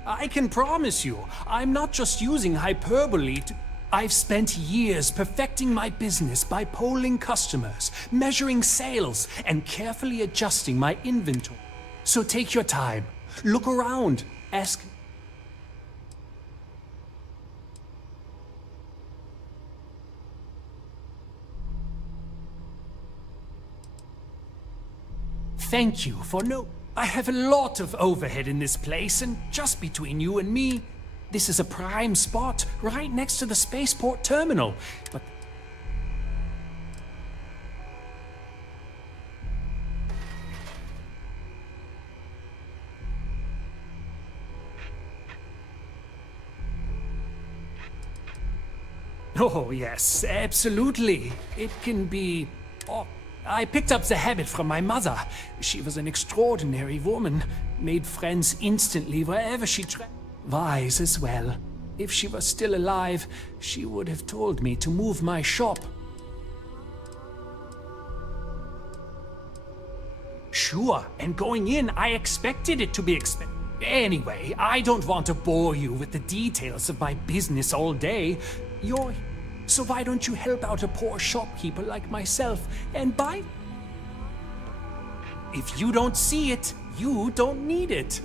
I can promise you, I'm not just using hyperbole to... I've spent years perfecting my business by polling customers, measuring sales, and carefully adjusting my inventory. So take your time, look around, ask... Thank you for no... I have a lot of overhead in this place, and just between you and me, this is a prime spot, right next to the spaceport terminal. But... Oh, yes, absolutely. It can be... Oh, I picked up the habit from my mother. She was an extraordinary woman, made friends instantly wherever she wise as well. If she was still alive, she would have told me to move my shop. Sure, and going in, I expected it to be Anyway, I don't want to bore you with the details of my business all day. So why don't you help out a poor shopkeeper like myself and buy? If you don't see it, you don't need it.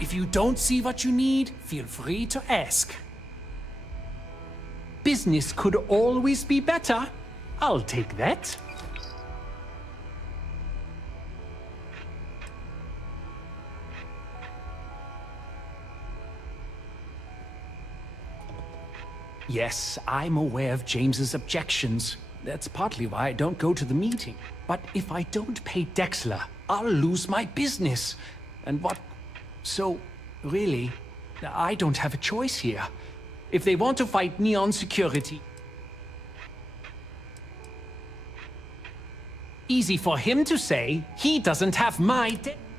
If you don't see what you need, feel free to ask. Business could always be better. I'll take that. Yes, I'm aware of James's objections. That's partly why I don't go to the meeting. But if I don't pay Dexler, I'll lose my business. And what... So, really, I don't have a choice here. If they want to fight Neon Security, easy for him to say. He doesn't have my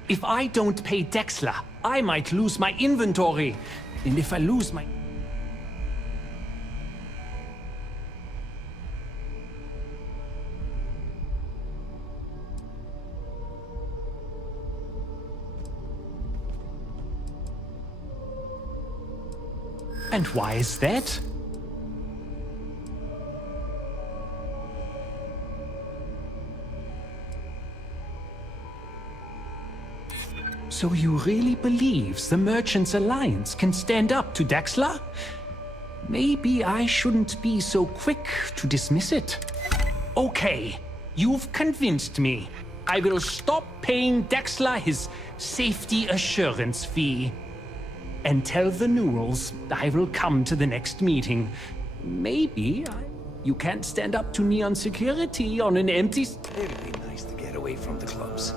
If I don't pay Dexler, I might lose my inventory. And if I lose my... And why is that? So you really believes the Merchants Alliance can stand up to Dexler? Maybe I shouldn't be so quick to dismiss it. Okay, you've convinced me. I will stop paying Dexler his safety assurance fee. And tell the Neurals I will come to the next meeting. Maybe you can't stand up to Neon Security on an empty... It'd be nice to get away from the clubs.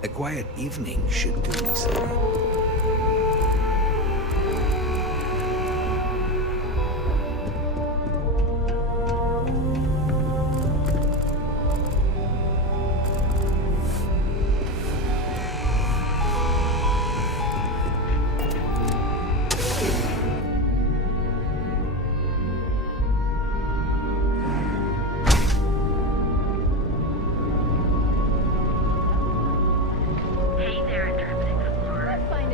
A quiet evening should do me some good. I find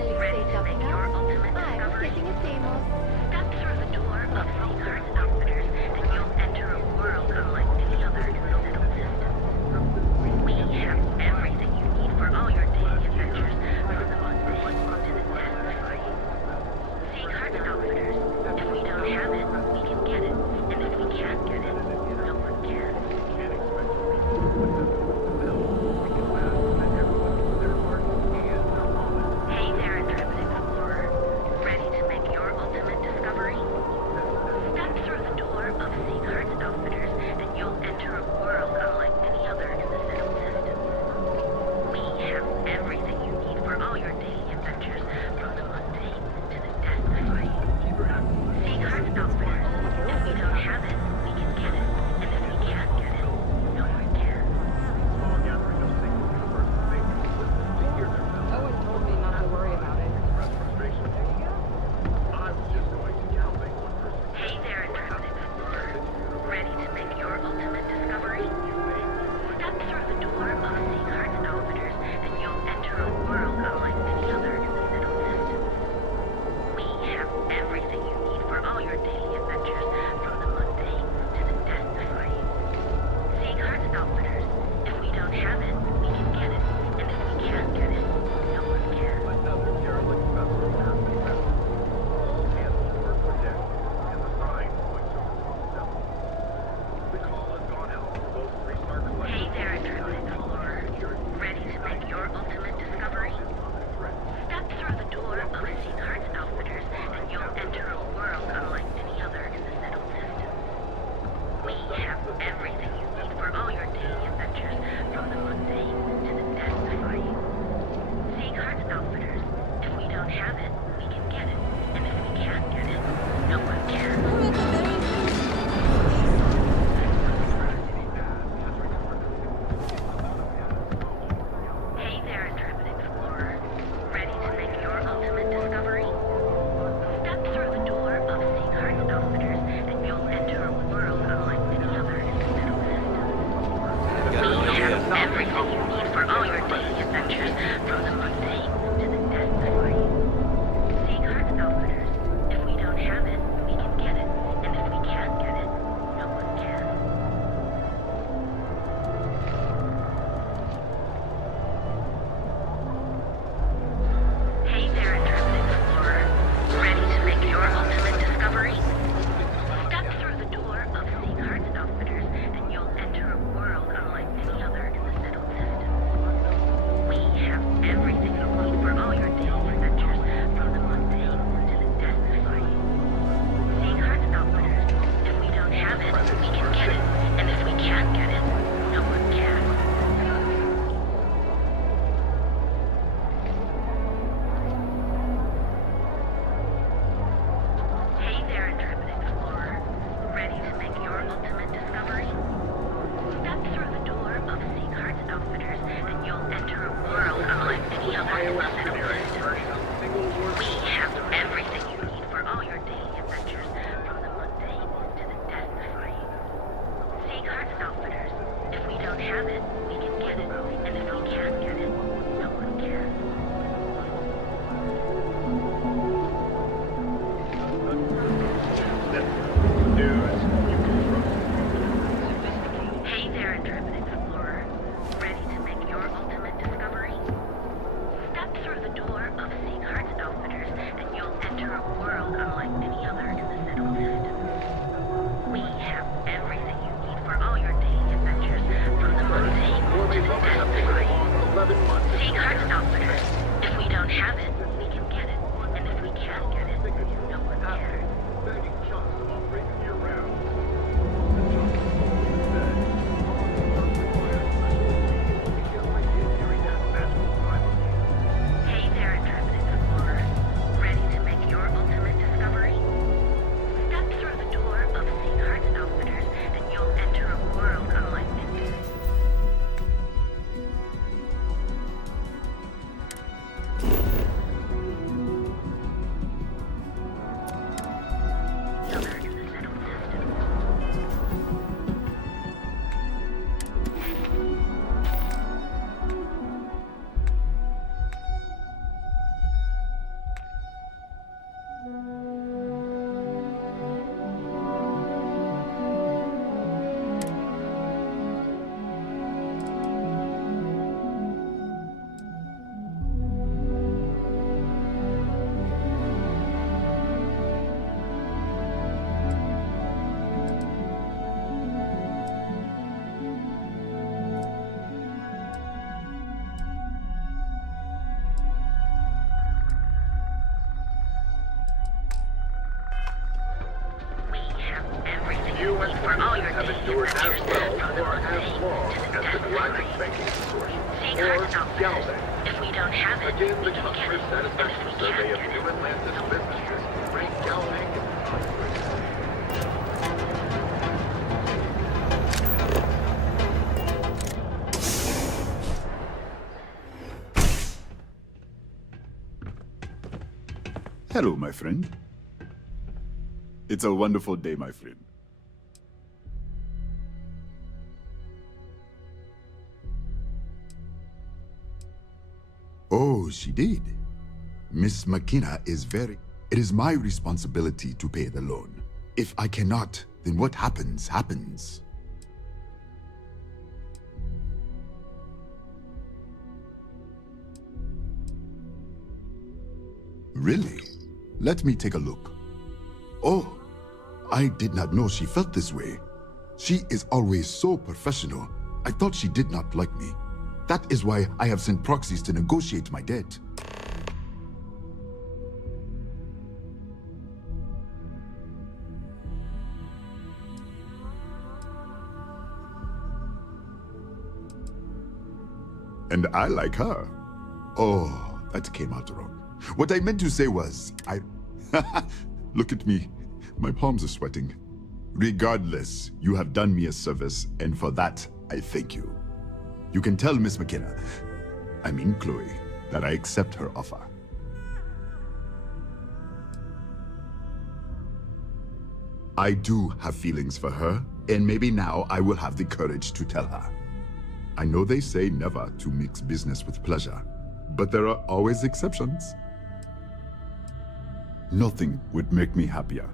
have it, we can get it. And if we can't get it, no one can. Hey there, intrepid explorer. Ready to make your ultimate discovery? Step through the door of Sieghart's Outfitters, and you'll enter a world unlike any other in the settled distance. We have everything you need for all your daily adventures, from the mundane to the death-defying. Sieghart's Outfitters. If we don't have it, we can get it. And if we can't get it, no one can. Hey there, intrepid explorer. Ready to make your ultimate discovery? Step through the door of Sieghart's Outfitters, and you'll enter a world unlike any. Other in the settled system. We have everything you need for all your daily adventures, from the mundane to the death-defying. Sieghart's Outfitters. If we don't have it, we can get it. And if we can't get it, no one can. Hello, my friend. It's a wonderful day, my friend. Oh, she did. Miss McKenna is very... It is my responsibility to pay the loan. If I cannot, then what happens, happens. Really? Let me take a look. Oh, I did not know she felt this way. She is always so professional. I thought she did not like me. That is why I have sent proxies to negotiate my debt. And I like her. Oh, that came out wrong. What I meant to say was, Look at me. My palms are sweating. Regardless, you have done me a service, and for that, I thank you. You can tell Miss McKenna, I mean Chloe, that I accept her offer. I do have feelings for her, and maybe now I will have the courage to tell her. I know they say never to mix business with pleasure, but there are always exceptions. Nothing would make me happier.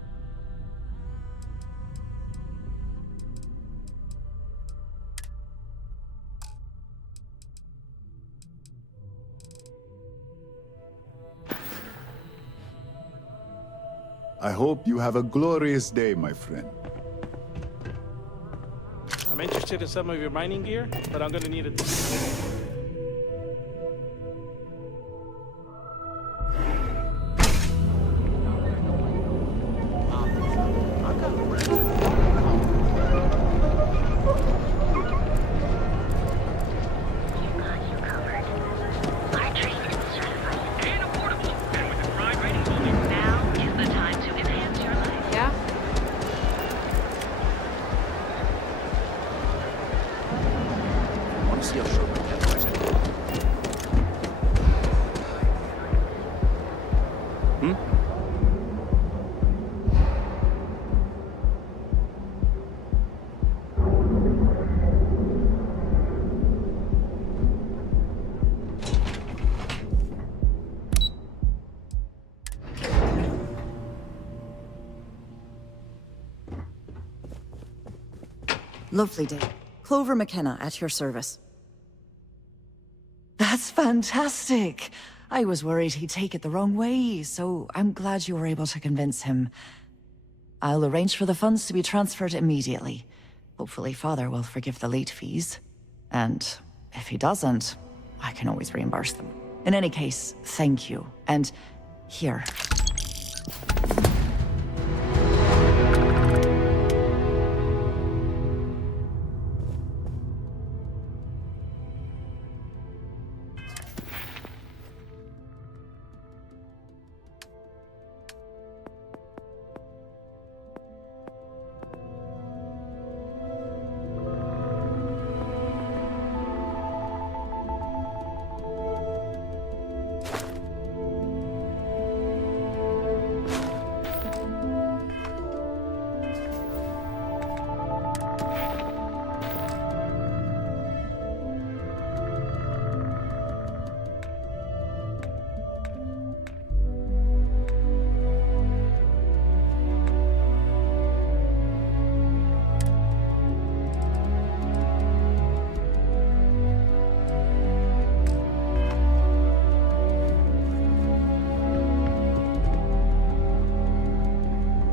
I hope you have a glorious day, my friend. I'm interested in some of your mining gear, but I'm gonna need it. Lovely day. Clover McKenna at your service. That's fantastic. I was worried he'd take it the wrong way, so I'm glad you were able to convince him. I'll arrange for the funds to be transferred immediately. Hopefully Father will forgive the late fees. And if he doesn't, I can always reimburse them. In any case, thank you. And here.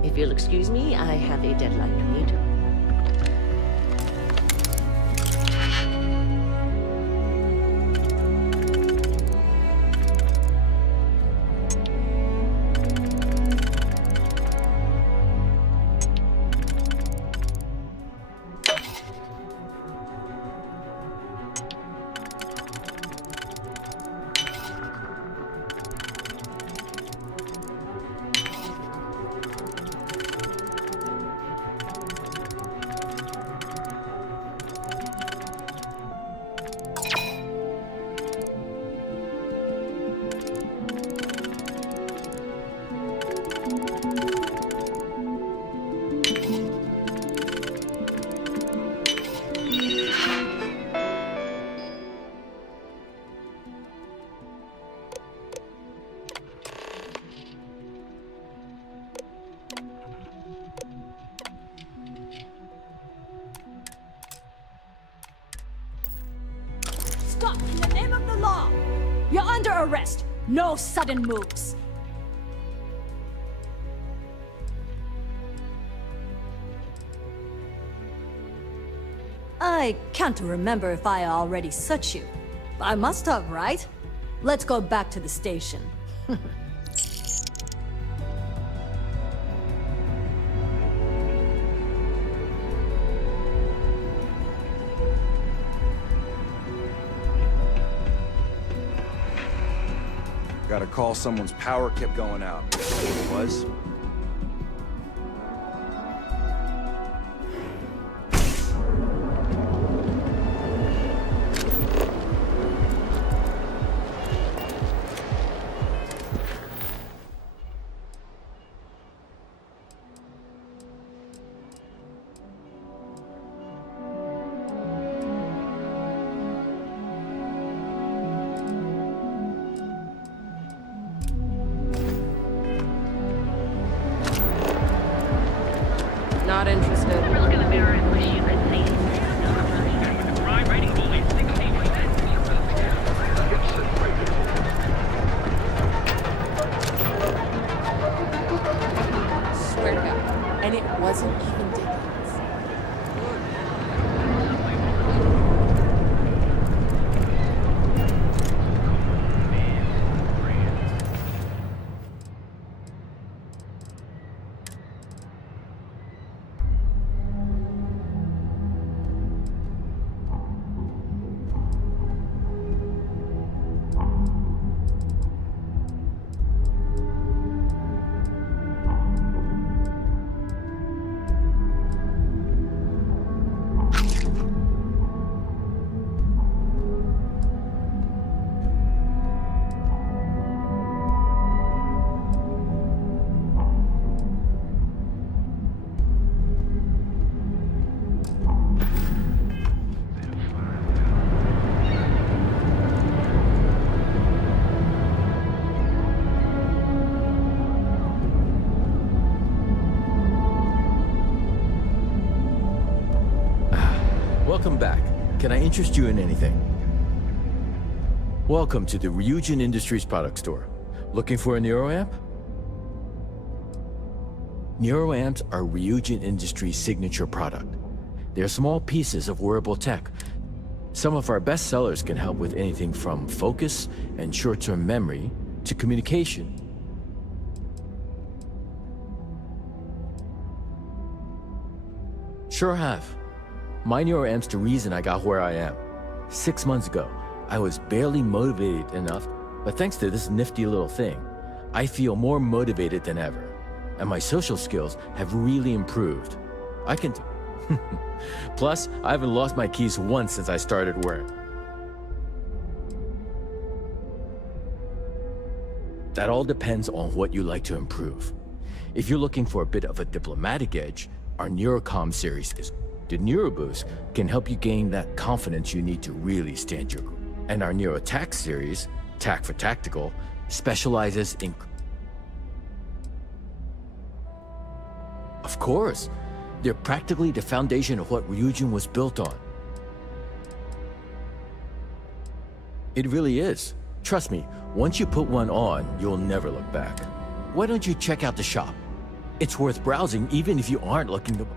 If you'll excuse me, I have a deadline to meet. Stop in the name of the law! You're under arrest. No sudden moves. I can't remember if I already searched you. I must have, right? Let's go back to the station. Got a call someone's power kept going out. It was? can I interest you in anything? Welcome to the Ryujin Industries product store. Looking for a neuroamp? Neuroamps are Ryujin Industries' signature product. They're small pieces of wearable tech. Some of our best sellers can help with anything from focus and short-term memory to communication. Sure have. My neuroamp's the reason I got where I am. 6 months ago, I was barely motivated enough, but thanks to this nifty little thing, I feel more motivated than ever. And my social skills have really improved. I can... Plus, I haven't lost my keys once since I started wearing. That all depends on what you like to improve. If you're looking for a bit of a diplomatic edge, our Neurocom series is... The NeuroBoost can help you gain that confidence you need to really stand your ground. And our NeuroTac series, TAC for Tactical, specializes in... Of course, they're practically the foundation of what Ryujin was built on. It really is. Trust me, once you put one on, you'll never look back. Why don't you check out the shop? It's worth browsing even if you aren't looking to...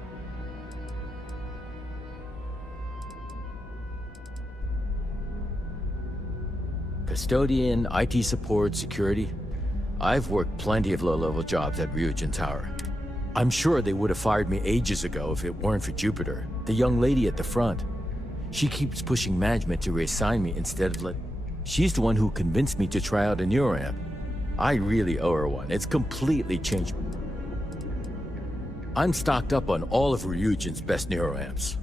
Custodian, IT support, security. I've worked plenty of low-level jobs at Ryujin Tower. I'm sure they would have fired me ages ago if it weren't for Jupiter, the young lady at the front. She keeps pushing management to reassign me instead of letting... She's the one who convinced me to try out a neuroamp. I really owe her one. It's completely changed. I'm stocked up on all of Ryujin's best neuroamps.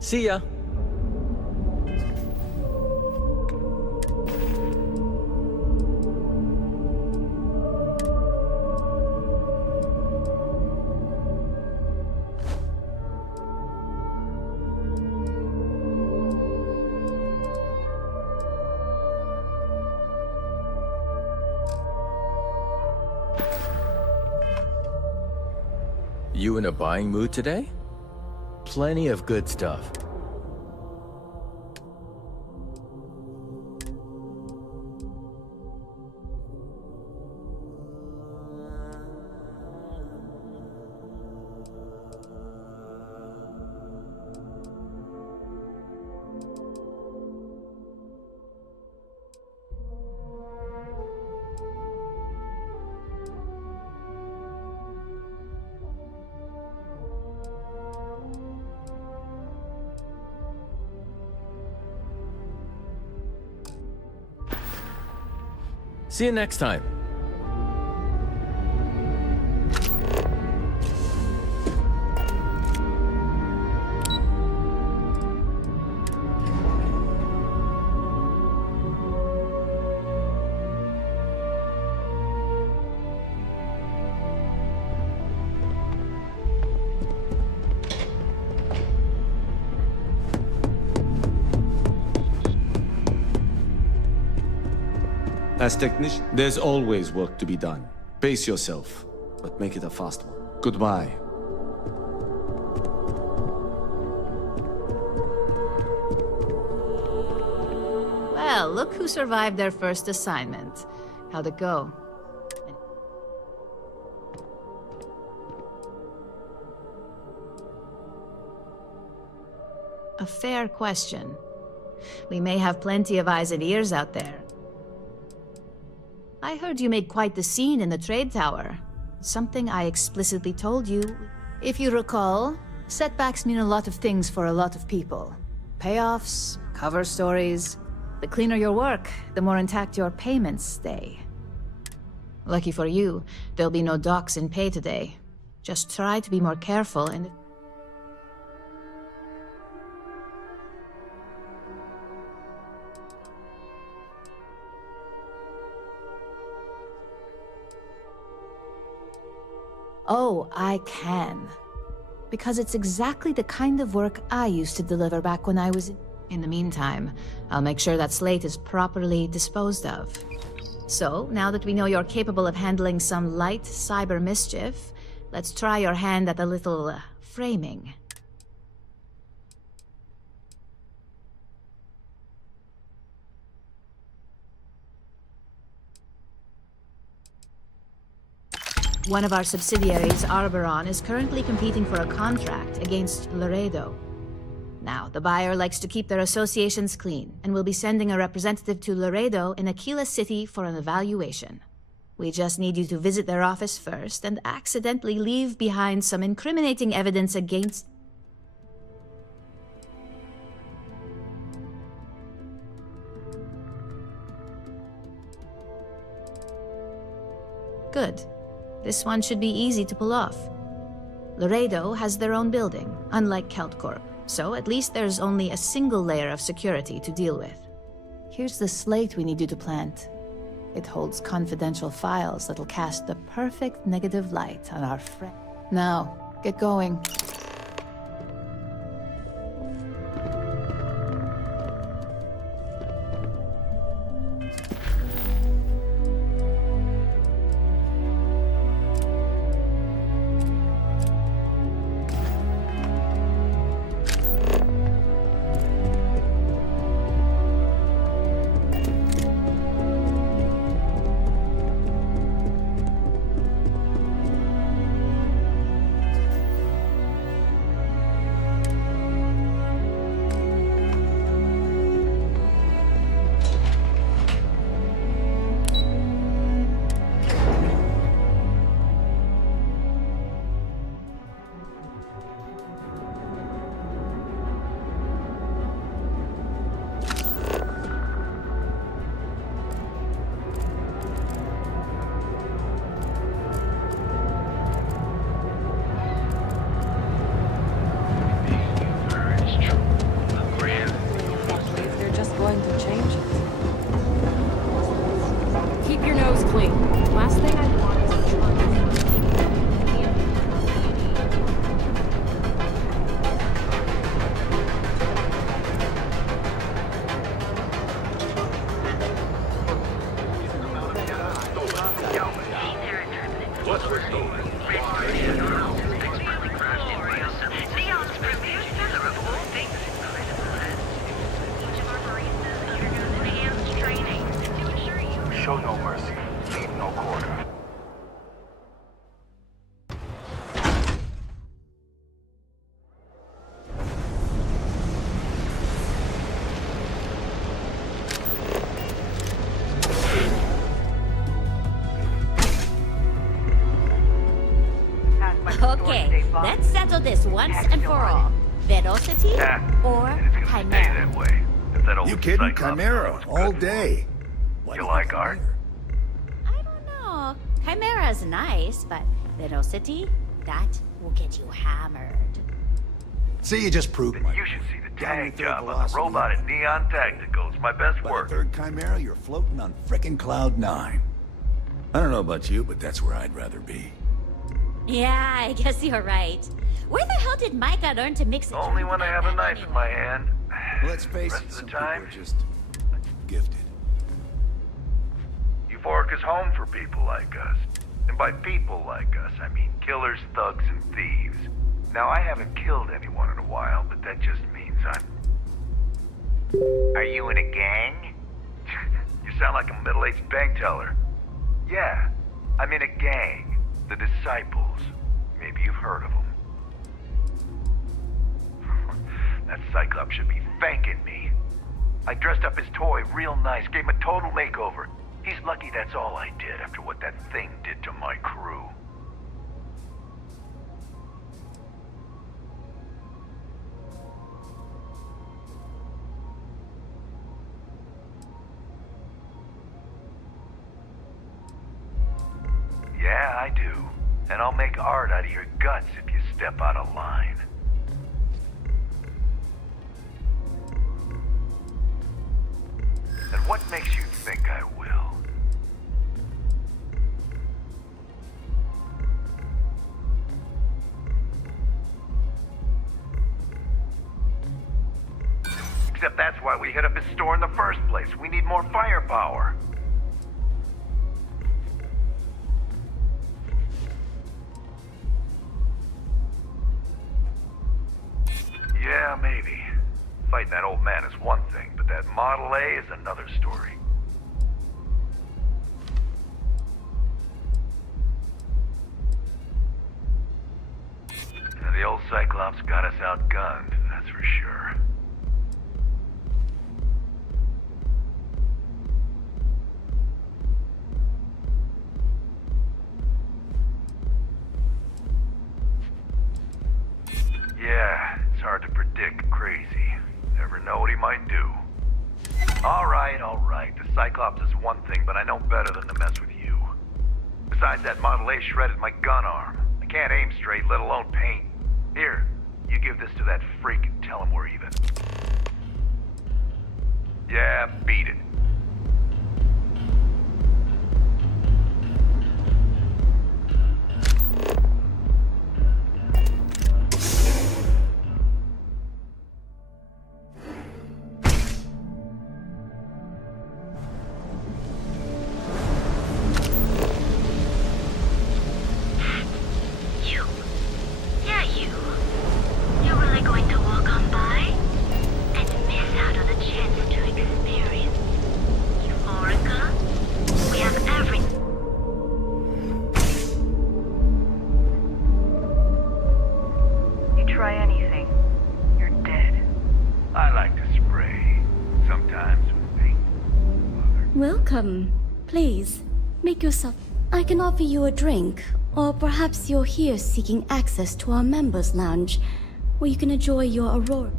See ya. You in a buying mood today? Plenty of good stuff. See you next time. As technician, there's always work to be done. Pace yourself, but make it a fast one. Goodbye. Well, look who survived their first assignment. How'd it go? A fair question. We may have plenty of eyes and ears out there. I heard you made quite the scene in the trade tower. Something I explicitly told you. If you recall, setbacks mean a lot of things for a lot of people. Payoffs, cover stories. The cleaner your work, the more intact your payments stay. Lucky for you, there'll be no docks in pay today. Just try to be more careful and... Oh, I can. Because it's exactly the kind of work I used to deliver back when I was... In the meantime, I'll make sure that slate is properly disposed of. So, now that we know you're capable of handling some light cyber mischief, let's try your hand at a little framing. One of our subsidiaries, Arboron, is currently competing for a contract against Laredo. Now, the buyer likes to keep their associations clean, and will be sending a representative to Laredo in Aquila City for an evaluation. We just need you to visit their office first and accidentally leave behind some incriminating evidence against... Good. This one should be easy to pull off. Laredo has their own building, unlike KeltCorp, so at least there's only a single layer of security to deal with. Here's the slate we need you to plant. It holds confidential files that'll cast the perfect negative light on our friend. Now, get going. Show no mercy, leave no quarter. Okay, let's settle this once and for all. Velocity or Chimera? That way. If that old You kidding? Cyclops Chimera, knows all good. day. You like art? No, Chimera's nice, but Velocity, that will get you hammered. See, you just proved my You should see the Down tag with third job on the velocity. robot at Neon Tacticals. My best By work. the third Chimera, you're floating on frickin' Cloud 9. I don't know about you, but that's where I'd rather be. Yeah, I guess you're right. Where the hell did Micah learn to mix it? Only when I have a knife in my hand. Well, let's face Rest it, of some the people time, are just gifted. Euphoric is home for people like us. And by people like us, I mean killers, thugs, and thieves. Now, I haven't killed anyone in a while, but that just means I'm... Are you in a gang? sound like a middle-aged bank teller. Yeah, I'm in a gang. The Disciples. Maybe you've heard of them. That Cyclops should be thanking me. I dressed up his toy real nice, gave him a total makeover. He's lucky that's all I did after what that thing did to my crew. Yeah, I do. And I'll make art out of your guts if you step out of line. And what makes you think I will? Except that's why we hit up his store in the first place. We need more firepower. Yeah, maybe. Fighting that old man is one thing, but that Model A is another story. Now, the old Cyclops got us outgunned, that's for sure. Yeah, it's hard to predict crazy. Never know what he might do. All right. The Cyclops is one thing, but I know better than to mess with you. Besides, that Model A shredded my gun arm. I can't aim straight, let alone paint. Here, you give this to that freak and tell him we're even. Yeah, beat it. You're really going to walk on by and miss out on the chance to experience Euphorica? We have everything. You try anything, you're dead. I like to spray, sometimes with paint. Welcome. Please, make yourself... I can offer you a drink, or perhaps you're here seeking access to our members' lounge, where you can enjoy your aurora.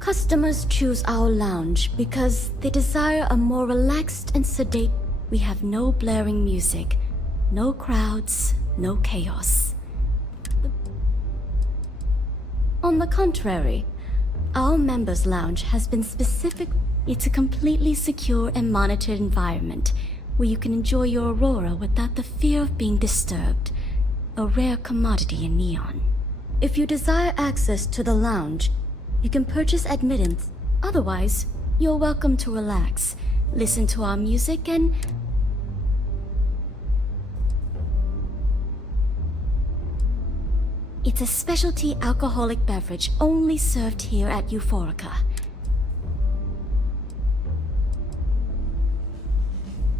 Customers choose our lounge because they desire a more relaxed and sedate... We have no blaring music, no crowds, no chaos. On the contrary, our members' lounge has been specific. It's a completely secure and monitored environment where you can enjoy your aurora without the fear of being disturbed, a rare commodity in Neon. If you desire access to the lounge, you can purchase admittance. Otherwise, you're welcome to relax, listen to our music, and... It's a specialty alcoholic beverage only served here at Euphorica.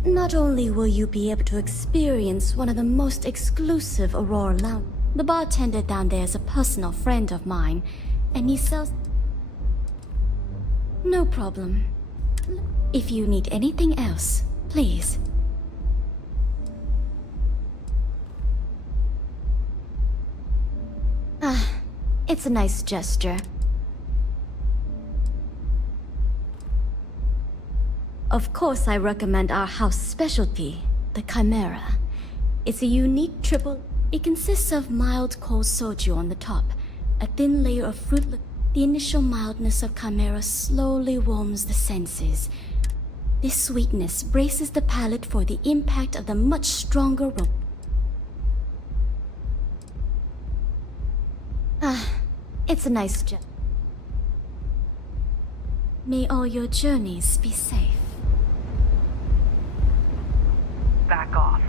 Not only will you be able to experience one of the most exclusive Aurora Lounge, the bartender down there is a personal friend of mine, and he sells... No problem. If you need anything else, please. It's a nice gesture. Of course, I recommend our house specialty, the Chimera. It's a unique triple. It consists of mild cold soju on the top, a thin layer of fruit. The initial mildness of Chimera slowly warms the senses. This sweetness braces the palate for the impact of the much stronger rope. It's a nice job. May all your journeys be safe. Back off.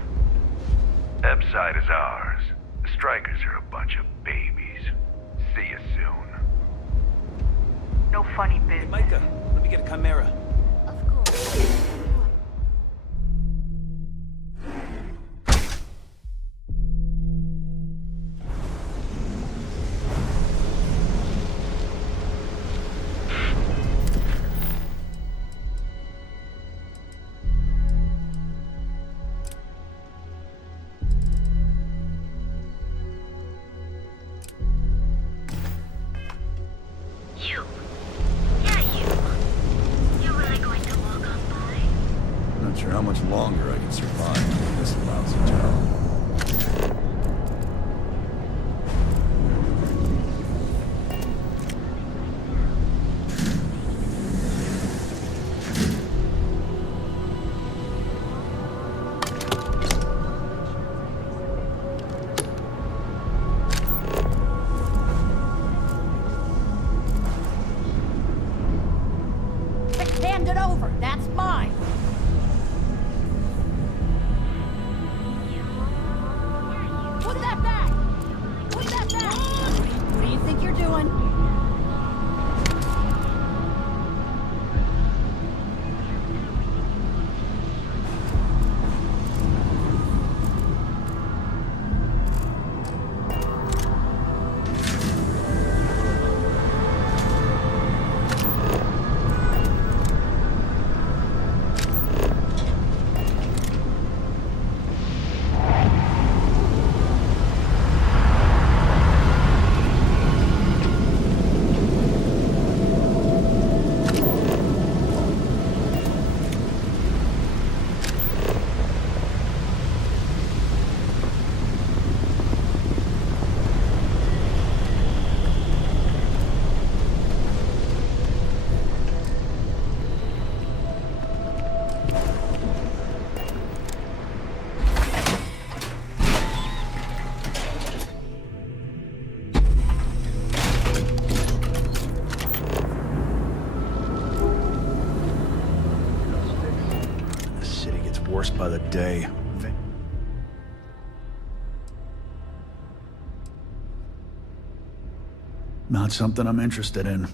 Epside is ours. strikers are a bunch of babies. See you soon. No funny business. Hey, Micah, let me get a chimera. You. Yeah, you. You really going to walk on by? Not sure how much longer I can survive in this lousy job. Hand it over. That's mine. Put that back. Put that back. What do you think you're doing? This city gets worse by the day. Not something I'm interested in.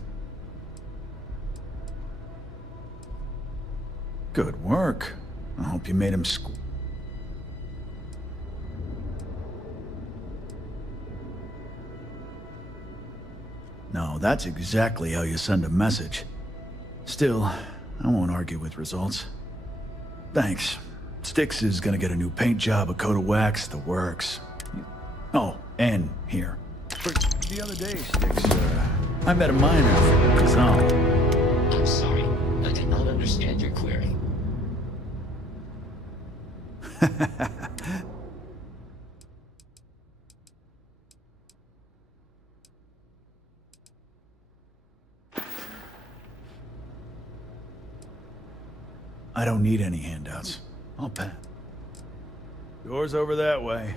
Good work. I hope you made him No, that's exactly how you send a message. Still, I won't argue with results. Thanks. Styx is gonna get a new paint job, a coat of wax, the works. Oh, and here. The other day, Styx, I met a miner from Kazal. I'm sorry, I did not understand your query. I don't need any handouts. I'll pass. Door's over that way.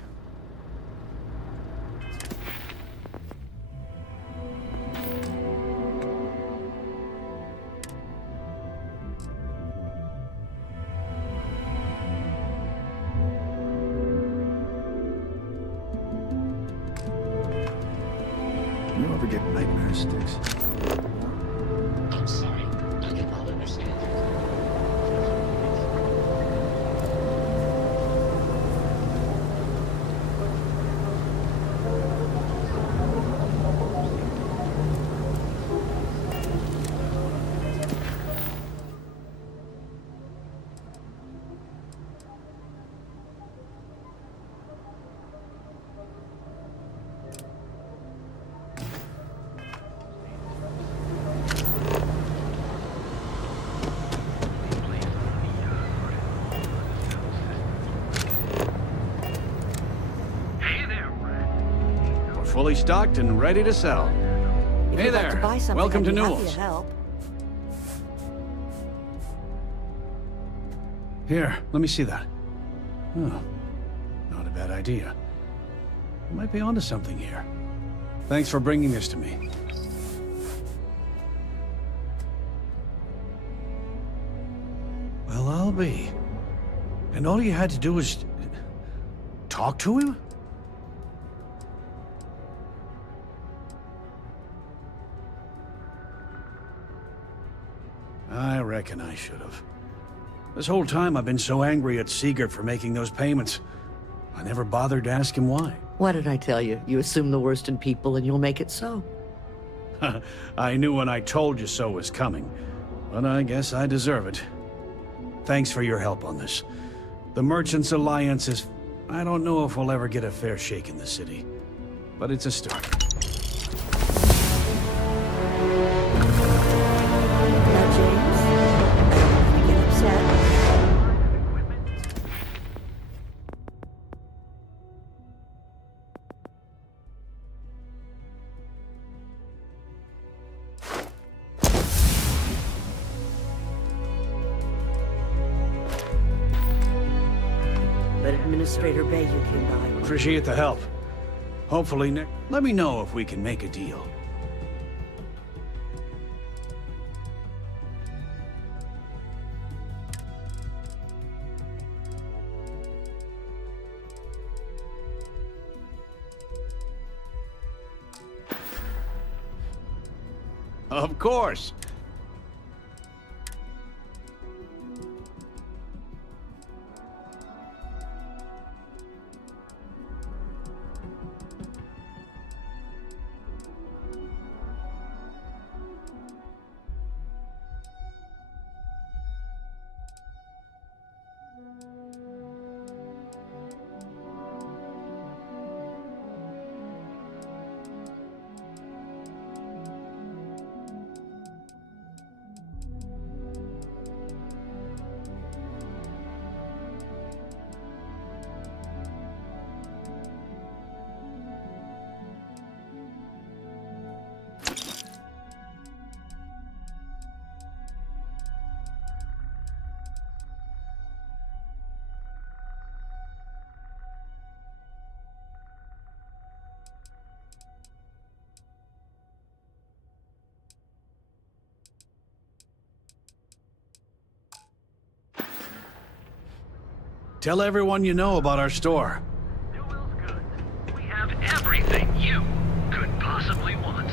You ever get nightmares, Styx? I'm sorry, I did not understand your query. Fully stocked and ready to sell. If Hey you'd like there. to buy something, Welcome I'd to be happy Newell's. to help. Here, let me see that. Oh, not a bad idea. You might be onto something here. Thanks for bringing this to me. Well, I'll be. And all you had to do was talk to him? I reckon I should have. This whole time I've been so angry at Sigurd for making those payments. I never bothered to ask him why. What did I tell you? You assume the worst in people and you'll make it so. I knew when I told you so was coming, but I guess I deserve it. Thanks for your help on this. The Merchants Alliance is... I don't know if we'll ever get a fair shake in the city, but it's a start. Now, James, you get upset. But Administrator Bayou came by. Appreciate the help. Hopefully, Nick, let me know if we can make a deal. Of course. Tell everyone you know about our store. We have everything you could possibly want.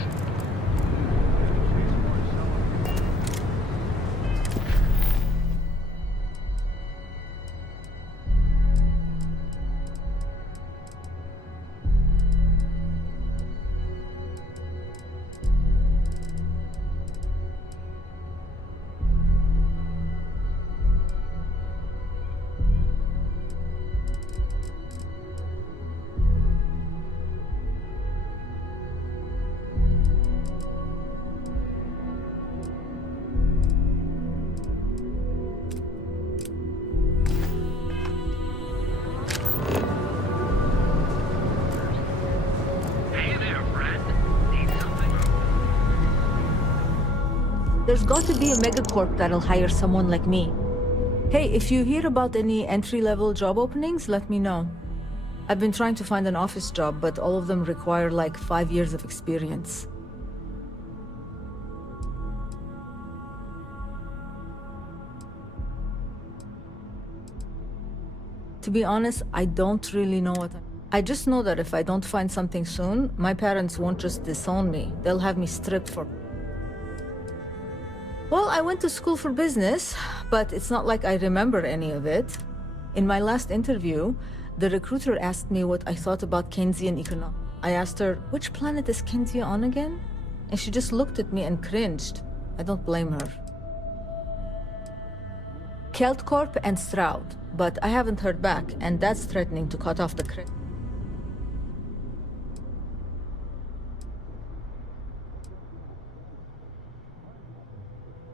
There's got to be a megacorp that'll hire someone like me. Hey, if you hear about any entry-level job openings, let me know. I've been trying to find an office job, but all of them require like 5 years of experience. To be honest, I don't really know I just know that if I don't find something soon, my parents won't just disown me. They'll have me stripped for... Well, I went to school for business, but it's not like I remember any of it. In my last interview, the recruiter asked me what I thought about Keynesian economics. I asked her, which planet is Kensia on again? And she just looked at me and cringed. I don't blame her. Keltcorp and Stroud, but I haven't heard back, and that's threatening to cut off the credit.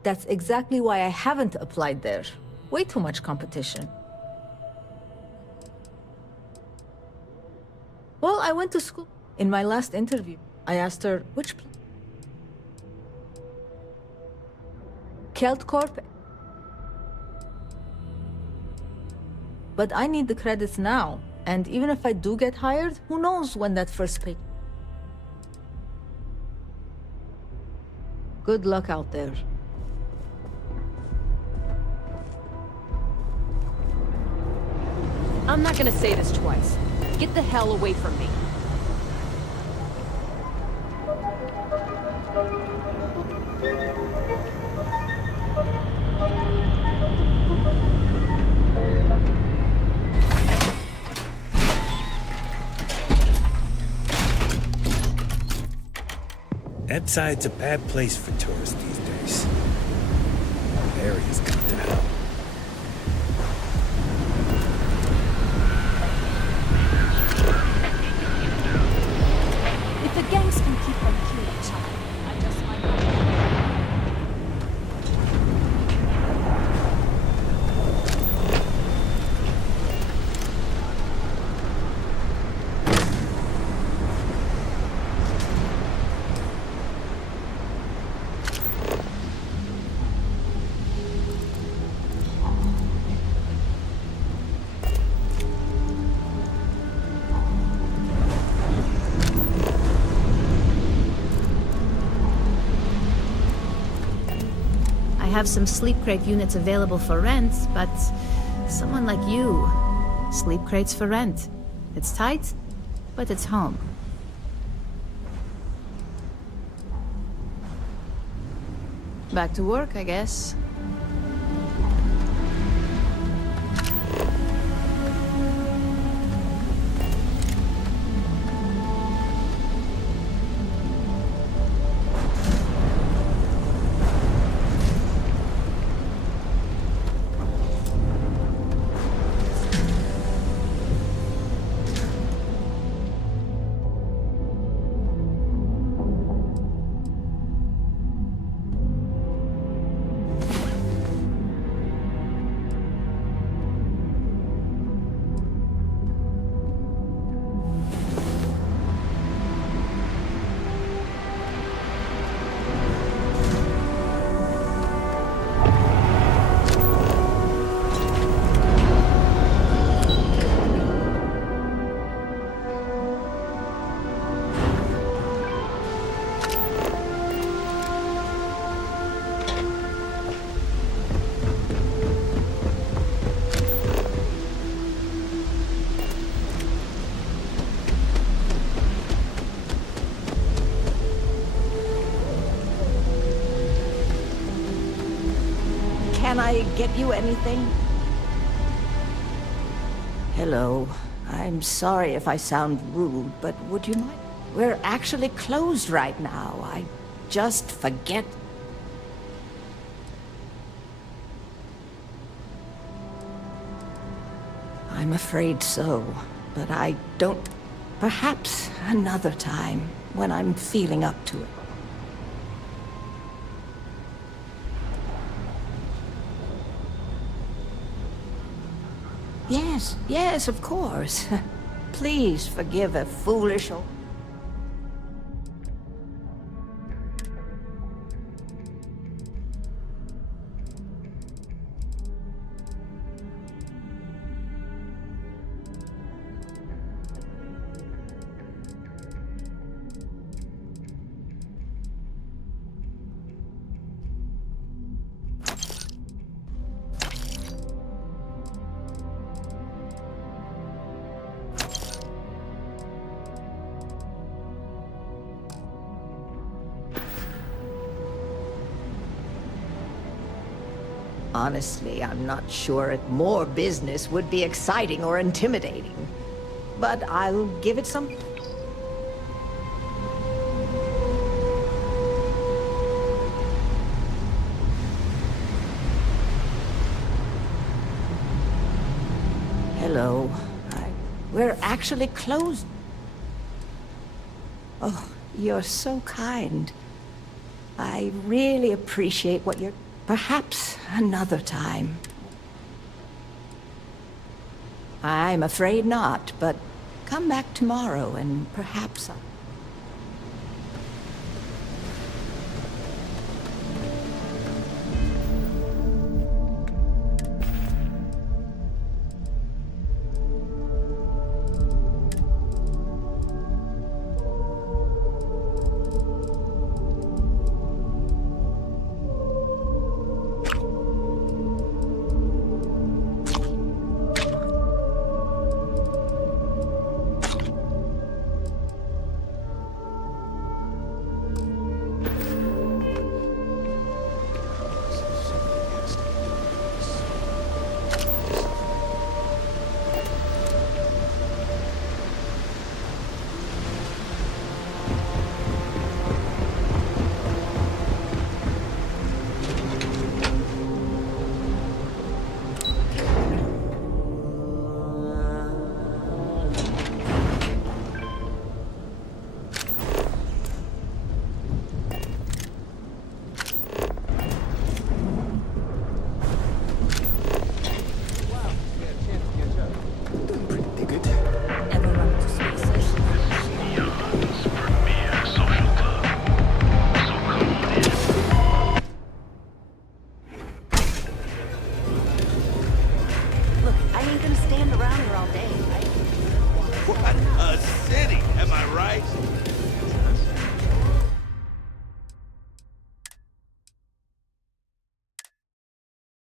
That's exactly why I haven't applied there. Way too much competition. Well, I went to school. In my last interview, I asked her, which... Keltcorp. But I need the credits now. And even if I do get hired, who knows when that first pay... Good luck out there. I'm not gonna say this twice. Get the hell away from me. That side's a bad place for tourists these days. The area's gone to hell. If the gangs can keep from killing each other, I just might not. I have some sleep crate units available for rent, but someone like you, sleep crates for rent. It's tight, but it's home. Back to work, I guess. Can I get you anything? Hello. I'm sorry if I sound rude, but would you mind? We're actually closed right now. I just forget. I'm afraid so, but I don't... Perhaps another time, when I'm feeling up to it. Yes, yes, of course. Please forgive a foolish old... Honestly, I'm not sure if more business would be exciting or intimidating. But I'll give it some... Hello. We're actually closed. Oh, you're so kind. I really appreciate what you're... Perhaps another time. I'm afraid not, but come back tomorrow and perhaps I'll... right?